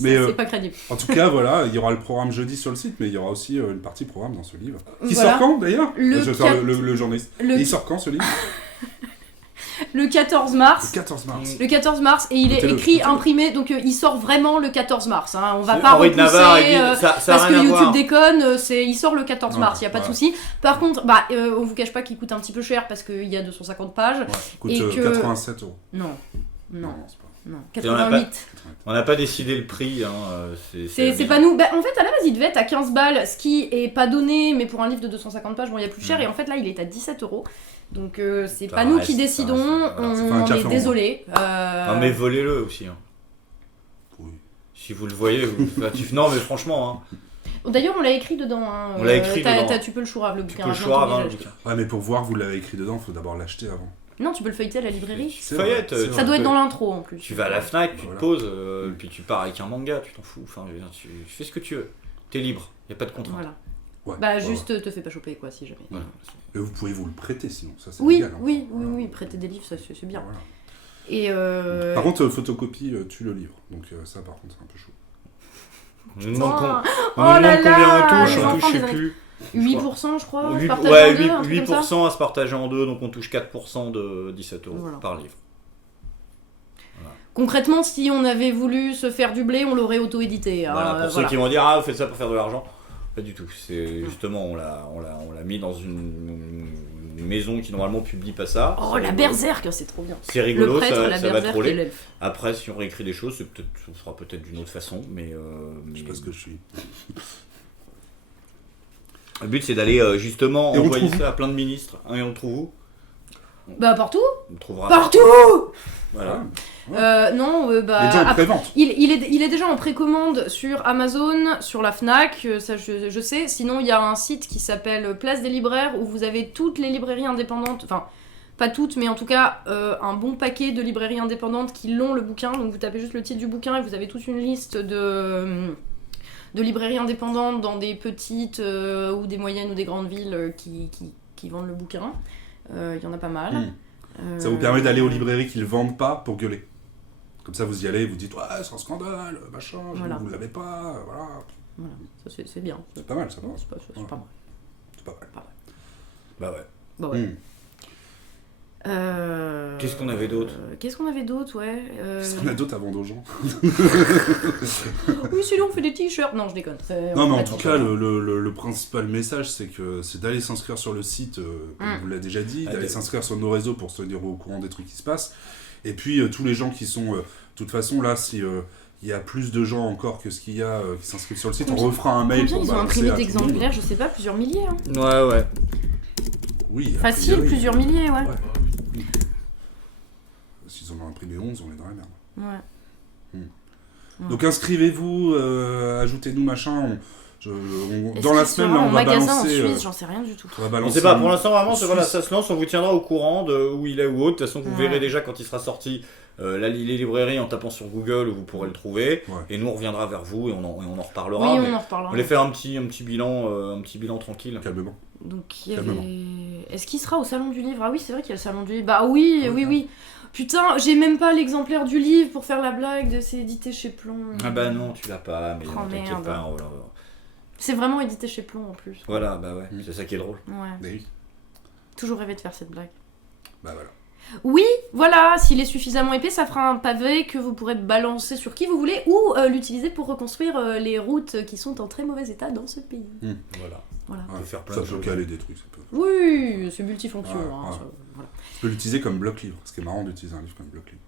Mais c'est pas crédible. En tout cas, voilà, il y aura le programme jeudi sur le site, mais il y aura aussi une partie programme dans ce livre. Qui voilà. sort quand, d'ailleurs ? Je vais faire le journaliste. Il sort quand, ce livre ? Le 14 mars. Le 14 mars, et il est écrit, imprimé, donc il sort vraiment le 14 mars. Hein. On va pas repousser parce que YouTube déconne, il sort le 14 mars, il n'y a pas de souci. Par contre, on vous cache pas qu'il coûte un petit peu cher parce qu'il y a 250 pages. Ouais, il coûte 87 €. Non, c'est pas... Non, 88. On n'a pas décidé le prix. C'est pas nous. En fait, à la base, il devait être à 15 balles, ce qui est pas donné, mais pour un livre de 250 pages, il y a plus cher. Et en fait, là, il est à 17 €. Donc, c'est pas nous qui décidons. On est désolé. Non, mais volez-le aussi. Hein. Oui. Si vous le voyez, non, mais franchement. Hein. D'ailleurs, on l'a écrit dedans. Hein. On l'a écrit dedans. Tu peux le chourave, le bouquin. Tu peux le chourave, le bouquin. Ouais, mais pour voir que vous l'avez écrit dedans, il faut d'abord l'acheter avant. Non, tu peux le feuilleter à la librairie. Feuillette. Ça doit être dans l'intro en plus. Tu vas à la Fnac, tu te poses, puis tu pars avec un manga, tu t'en fous. Enfin, tu fais ce que tu veux. T'es libre, y a pas de contrainte. Voilà. Ouais, juste te fais pas choper quoi, si jamais. Voilà. Et vous pouvez vous le prêter sinon, ça c'est légal. Hein. Oui, prêter des livres, ça c'est bien. Voilà. Et Par contre, photocopie, tu le livre. Donc ça, par contre, c'est un peu chaud. On nous demande combien on touche, je sais plus. 8% je crois, 8% à se partager en deux, donc on touche 4% de 17 € par livre. Voilà. Concrètement, si on avait voulu se faire du blé, on l'aurait auto-édité. Voilà, pour ceux qui vont dire vous faites ça pour faire de l'argent, pas du tout. C'est justement on l'a mis dans une maison qui normalement publie pas ça. Oh la berserk, c'est trop bien. C'est rigolo, le prêtre, ça va troller. Après, si on réécrit des choses, ça sera peut-être d'une autre façon, mais je sais pas ce que je suis. Le but c'est d'aller justement envoyer ça à plein de ministres. Et on le trouve où ? Partout. On le trouvera partout. Voilà. Non, il est déjà en précommande sur Amazon, sur la Fnac, ça je sais. Sinon, il y a un site qui s'appelle Place des libraires où vous avez toutes les librairies indépendantes, enfin pas toutes, mais en tout cas un bon paquet de librairies indépendantes qui l'ont le bouquin. Donc vous tapez juste le titre du bouquin et vous avez toute une liste de de librairies indépendantes dans des petites ou des moyennes ou des grandes villes qui vendent le bouquin. Il y en a pas mal. Ça vous permet d'aller aux librairies qui le vendent pas pour gueuler. Comme ça, vous y allez, vous dites ouais, c'est un scandale, machin, vous l'avez pas, voilà. Voilà, ça c'est bien. C'est pas mal, ça. C'est pas mal. C'est pas mal. Bah ouais. Bah ouais. Qu'est-ce qu'on avait d'autre ouais. Qu'est-ce qu'on a d'autre à vendre aux gens? Oui, sinon on fait des t-shirts. Non, je déconne. Non, mais en tout cas, le principal message, c'est d'aller s'inscrire sur le site, comme vous l'avez déjà dit, d'aller s'inscrire sur nos réseaux pour se tenir au courant des trucs qui se passent. Et puis, tous les gens qui sont... de toute façon, là, si... il y a plus de gens encore que ce qu'il y a qui s'inscrivent sur le site, on refera un mail. Combien ils ont imprimé d'exemplaires? Je sais pas, plusieurs milliers. Hein. Ouais. Oui. Facile, plusieurs milliers, ouais. S'ils en ont imprimé 11, on est dans la merde. Ouais. Donc inscrivez-vous, ajoutez-nous machin. Dans la semaine, là, on va magasin balancer. En Suisse, j'en sais rien du tout. On sait pas, pour l'instant, vraiment, ça se lance, on vous tiendra au courant de où il est ou autre. De toute façon, vous verrez déjà quand il sera sorti. Les librairies en tapant sur Google, vous pourrez le trouver, et nous on reviendra vers vous et on en reparlera. Oui, on en reparlera. On allait faire un petit bilan tranquille. Calmement. Donc est-ce qu'il sera au salon du livre? Ah oui, c'est vrai qu'il y a le salon du livre. Bah oui. Putain, j'ai même pas l'exemplaire du livre pour faire la blague de c'est édité chez Plon. Ah bah non, tu l'as pas, mais t'inquiète pas. C'est vraiment édité chez Plon en plus. Voilà, bah ouais, c'est ça qui est drôle. Ouais. Toujours rêvé de faire cette blague. Bah voilà. Oui, voilà, s'il est suffisamment épais, ça fera un pavé que vous pourrez balancer sur qui vous voulez ou l'utiliser pour reconstruire les routes qui sont en très mauvais état dans ce pays. Voilà. Ouais, faire plein ça de peut choses. caler des trucs. Ça peut... Oui, c'est multifonction. Voilà. Voilà. Tu peux l'utiliser comme bloc-livre. Ce qui est marrant d'utiliser un livre comme bloc-livre.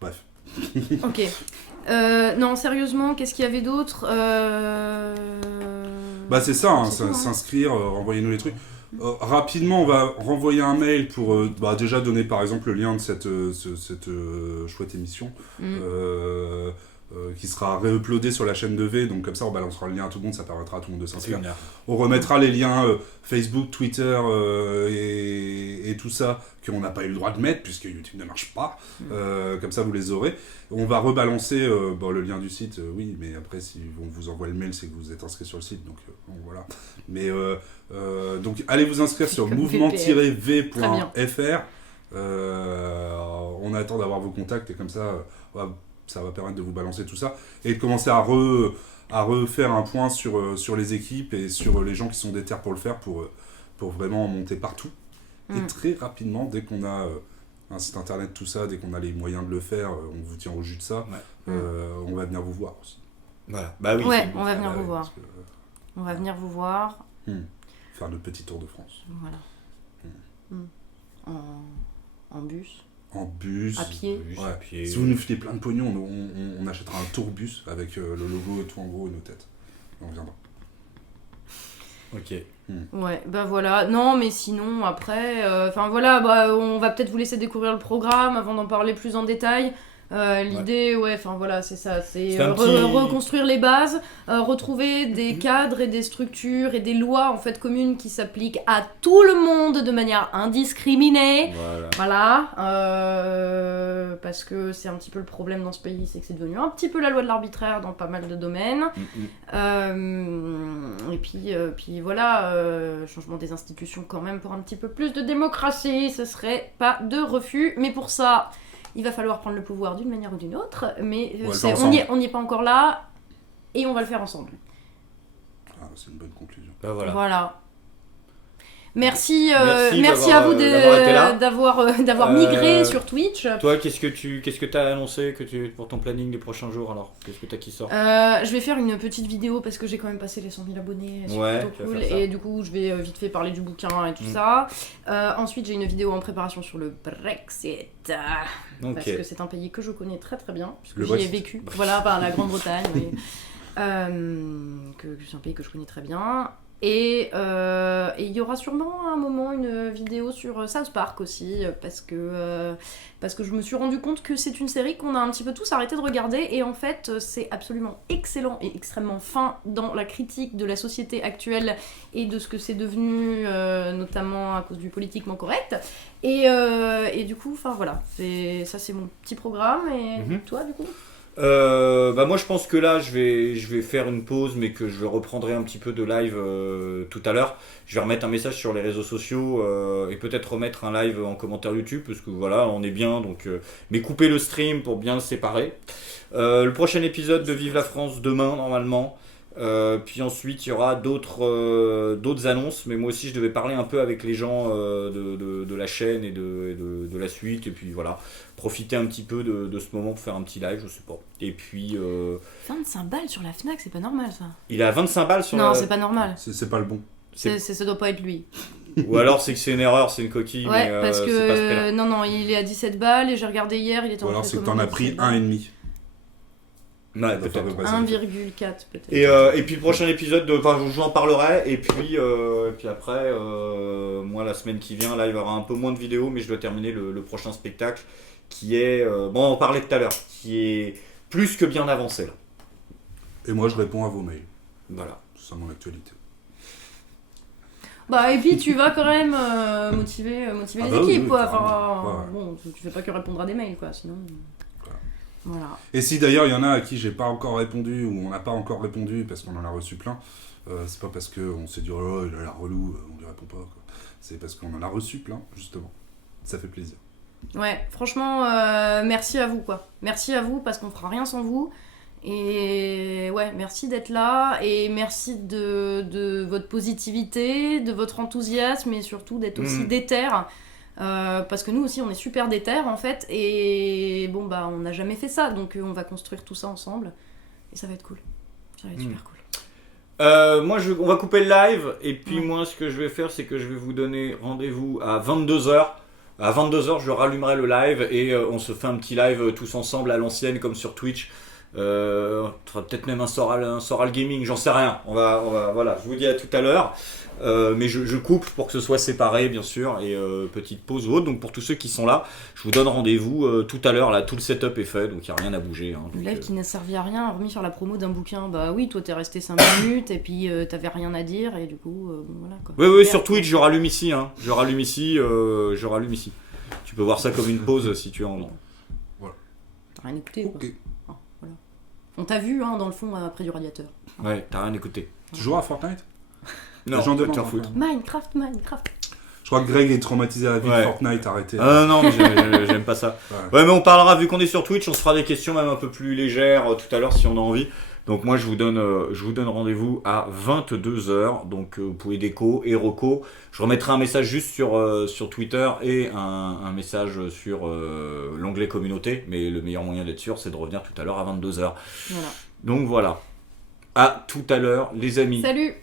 Bref. Ok. Non, sérieusement, qu'est-ce qu'il y avait d'autre Bah c'est ça, s'inscrire, envoyez-nous les trucs. Rapidement, on va renvoyer un mail pour déjà donner par exemple le lien de cette chouette émission qui sera réuploadé sur la chaîne de V, donc comme ça on balancera le lien à tout le monde, ça permettra à tout le monde de s'inscrire. On remettra les liens Facebook, Twitter et tout ça qu'on n'a pas eu le droit de mettre puisque YouTube ne marche pas, comme ça vous les aurez. On va rebalancer le lien du site, oui, mais après si on vous envoie le mail c'est que vous êtes inscrit sur le site, donc voilà. Mais donc allez vous inscrire sur mouvement-v.fr. On attend d'avoir vos contacts et comme ça ça va permettre de vous balancer tout ça et de commencer à refaire un point sur les équipes et sur les gens qui sont déter pour le faire pour vraiment monter partout. Et très rapidement, dès qu'on a un site internet, tout ça, dès qu'on a les moyens de le faire, on vous tient au jus de ça, on va venir vous voir aussi. Voilà. Bah oui, on va venir vous voir. On va venir vous voir. Faire notre petit tour de France. Voilà. En bus. En bus. À pied. À pied. Si vous nous filez plein de pognon, on achètera un tourbus avec le logo et tout en gros et nos têtes. Et on viendra. Ok. Ouais, bah voilà. Non, mais sinon, après... on va peut-être vous laisser découvrir le programme avant d'en parler plus en détail. L'idée, c'est ça, c'est reconstruire les bases, retrouver des cadres et des structures et des lois en fait communes qui s'appliquent à tout le monde de manière indiscriminée. Voilà. Parce que c'est un petit peu le problème dans ce pays, c'est que c'est devenu un petit peu la loi de l'arbitraire dans pas mal de domaines. Et puis voilà, changement des institutions quand même pour un petit peu plus de démocratie, ce serait pas de refus, mais pour ça... Il va falloir prendre le pouvoir d'une manière ou d'une autre, mais on n'y est pas encore là, et on va le faire ensemble. C'est une bonne conclusion. Voilà. Merci à vous d'avoir migré sur Twitch. Toi, qu'est-ce que tu as annoncé pour ton planning des prochains jours alors? Qu'est-ce que tu as qui sort? Je vais faire une petite vidéo parce que j'ai quand même passé les 100 000 abonnés, c'est plutôt cool. Et du coup, je vais vite fait parler du bouquin et tout ça. Ensuite, j'ai une vidéo en préparation sur le Brexit. Parce que c'est un pays que je connais très très bien, puisque j'y ai vécu. Voilà, la Grande-Bretagne. C'est un pays que je connais très bien. Et il y aura sûrement à un moment une vidéo sur South Park aussi, parce que je me suis rendu compte que c'est une série qu'on a un petit peu tous arrêté de regarder, et en fait c'est absolument excellent et extrêmement fin dans la critique de la société actuelle et de ce que c'est devenu, notamment à cause du politiquement correct. Et du coup, c'est mon petit programme, et toi du coup Moi je pense que là je vais faire une pause, mais que je reprendrai un petit peu de live tout à l'heure. Je vais remettre un message sur les réseaux sociaux et peut-être remettre un live en commentaire YouTube, parce que voilà, on est bien, donc mais couper le stream pour bien le séparer. Le prochain épisode de Vive la France demain normalement. Puis ensuite il y aura d'autres annonces, mais moi aussi je devais parler un peu avec les gens de la chaîne et de la suite, et puis voilà, profiter un petit peu de ce moment pour faire un petit live, je sais pas. Et puis 25 balles sur la Fnac, c'est pas normal ça. Il a 25 balles sur Non, c'est pas normal. C'est pas le bon. Ça doit pas être lui. Ou alors c'est que c'est une erreur, c'est une coquille. Ouais, mais parce c'est pas ce prix-là. que non, il est à 17 balles et j'ai regardé hier, il était en Ou alors c'est que t'en as pris 1,5. Ouais, peut-être. 1,4 peut-être. Et puis le prochain épisode, je vous en parlerai. Et puis après, moi la semaine qui vient, là il y aura un peu moins de vidéos, mais je dois terminer le prochain spectacle qui est, on en parlait tout à l'heure, qui est plus que bien avancé là. Et moi je réponds à vos mails. Voilà. C'est ça mon actualité. Et puis tu vas quand même motiver les équipes, oui, quoi. Enfin, bon, tu fais pas que répondre à des mails, quoi, sinon. Voilà. Et si d'ailleurs il y en a à qui j'ai pas encore répondu, ou on n'a pas encore répondu parce qu'on en a reçu plein, c'est pas parce qu'on s'est dit oh il a l'air relou, on lui répond pas, quoi. C'est parce qu'on en a reçu plein, justement. Ça fait plaisir. Ouais, franchement, merci à vous, quoi. Merci à vous parce qu'on fera rien sans vous. Et ouais, merci d'être là et merci de votre positivité, de votre enthousiasme et surtout d'être aussi déter. Parce que nous aussi on est super déter en fait et on n'a jamais fait ça, donc on va construire tout ça ensemble et ça va être cool. Ça va être super cool. On va couper le live et puis moi ce que je vais faire c'est que je vais vous donner rendez-vous à 22h. À 22h je rallumerai le live et on se fait un petit live tous ensemble à l'ancienne comme sur Twitch. Peut-être même un Soral Gaming, j'en sais rien. On va, voilà, je vous dis à tout à l'heure. Mais je coupe pour que ce soit séparé, bien sûr, et petite pause ou autre. Donc pour tous ceux qui sont là, je vous donne rendez-vous tout à l'heure. Là, tout le setup est fait, donc il n'y a rien à bouger. Hein, le live qui n'a servi à rien, remis sur la promo d'un bouquin. Bah oui, toi t'es resté 5 minutes et puis t'avais rien à dire et du coup, voilà quoi. Oui, sur Twitch, je rallume ici. Hein. Je rallume ici. Tu peux voir ça comme une pause si tu as envie. Voilà. T'as rien écouté quoi. Voilà. On t'a vu dans le fond près du radiateur. Ouais, t'as rien écouté. Tu joues à Fortnite? Non, gens t'en foutre. Minecraft. Je crois que Greg est traumatisé à la vie de Fortnite, arrêtez. Non, mais j'aime pas ça. Ouais, mais on parlera, vu qu'on est sur Twitch, on se fera des questions même un peu plus légères tout à l'heure si on a envie. Donc moi je vous donne rendez-vous à 22h, donc vous pouvez déco et reco. Je remettrai un message juste sur Twitter et un message sur l'onglet communauté, mais le meilleur moyen d'être sûr c'est de revenir tout à l'heure à 22h. Voilà. Donc voilà. À tout à l'heure les amis. Salut.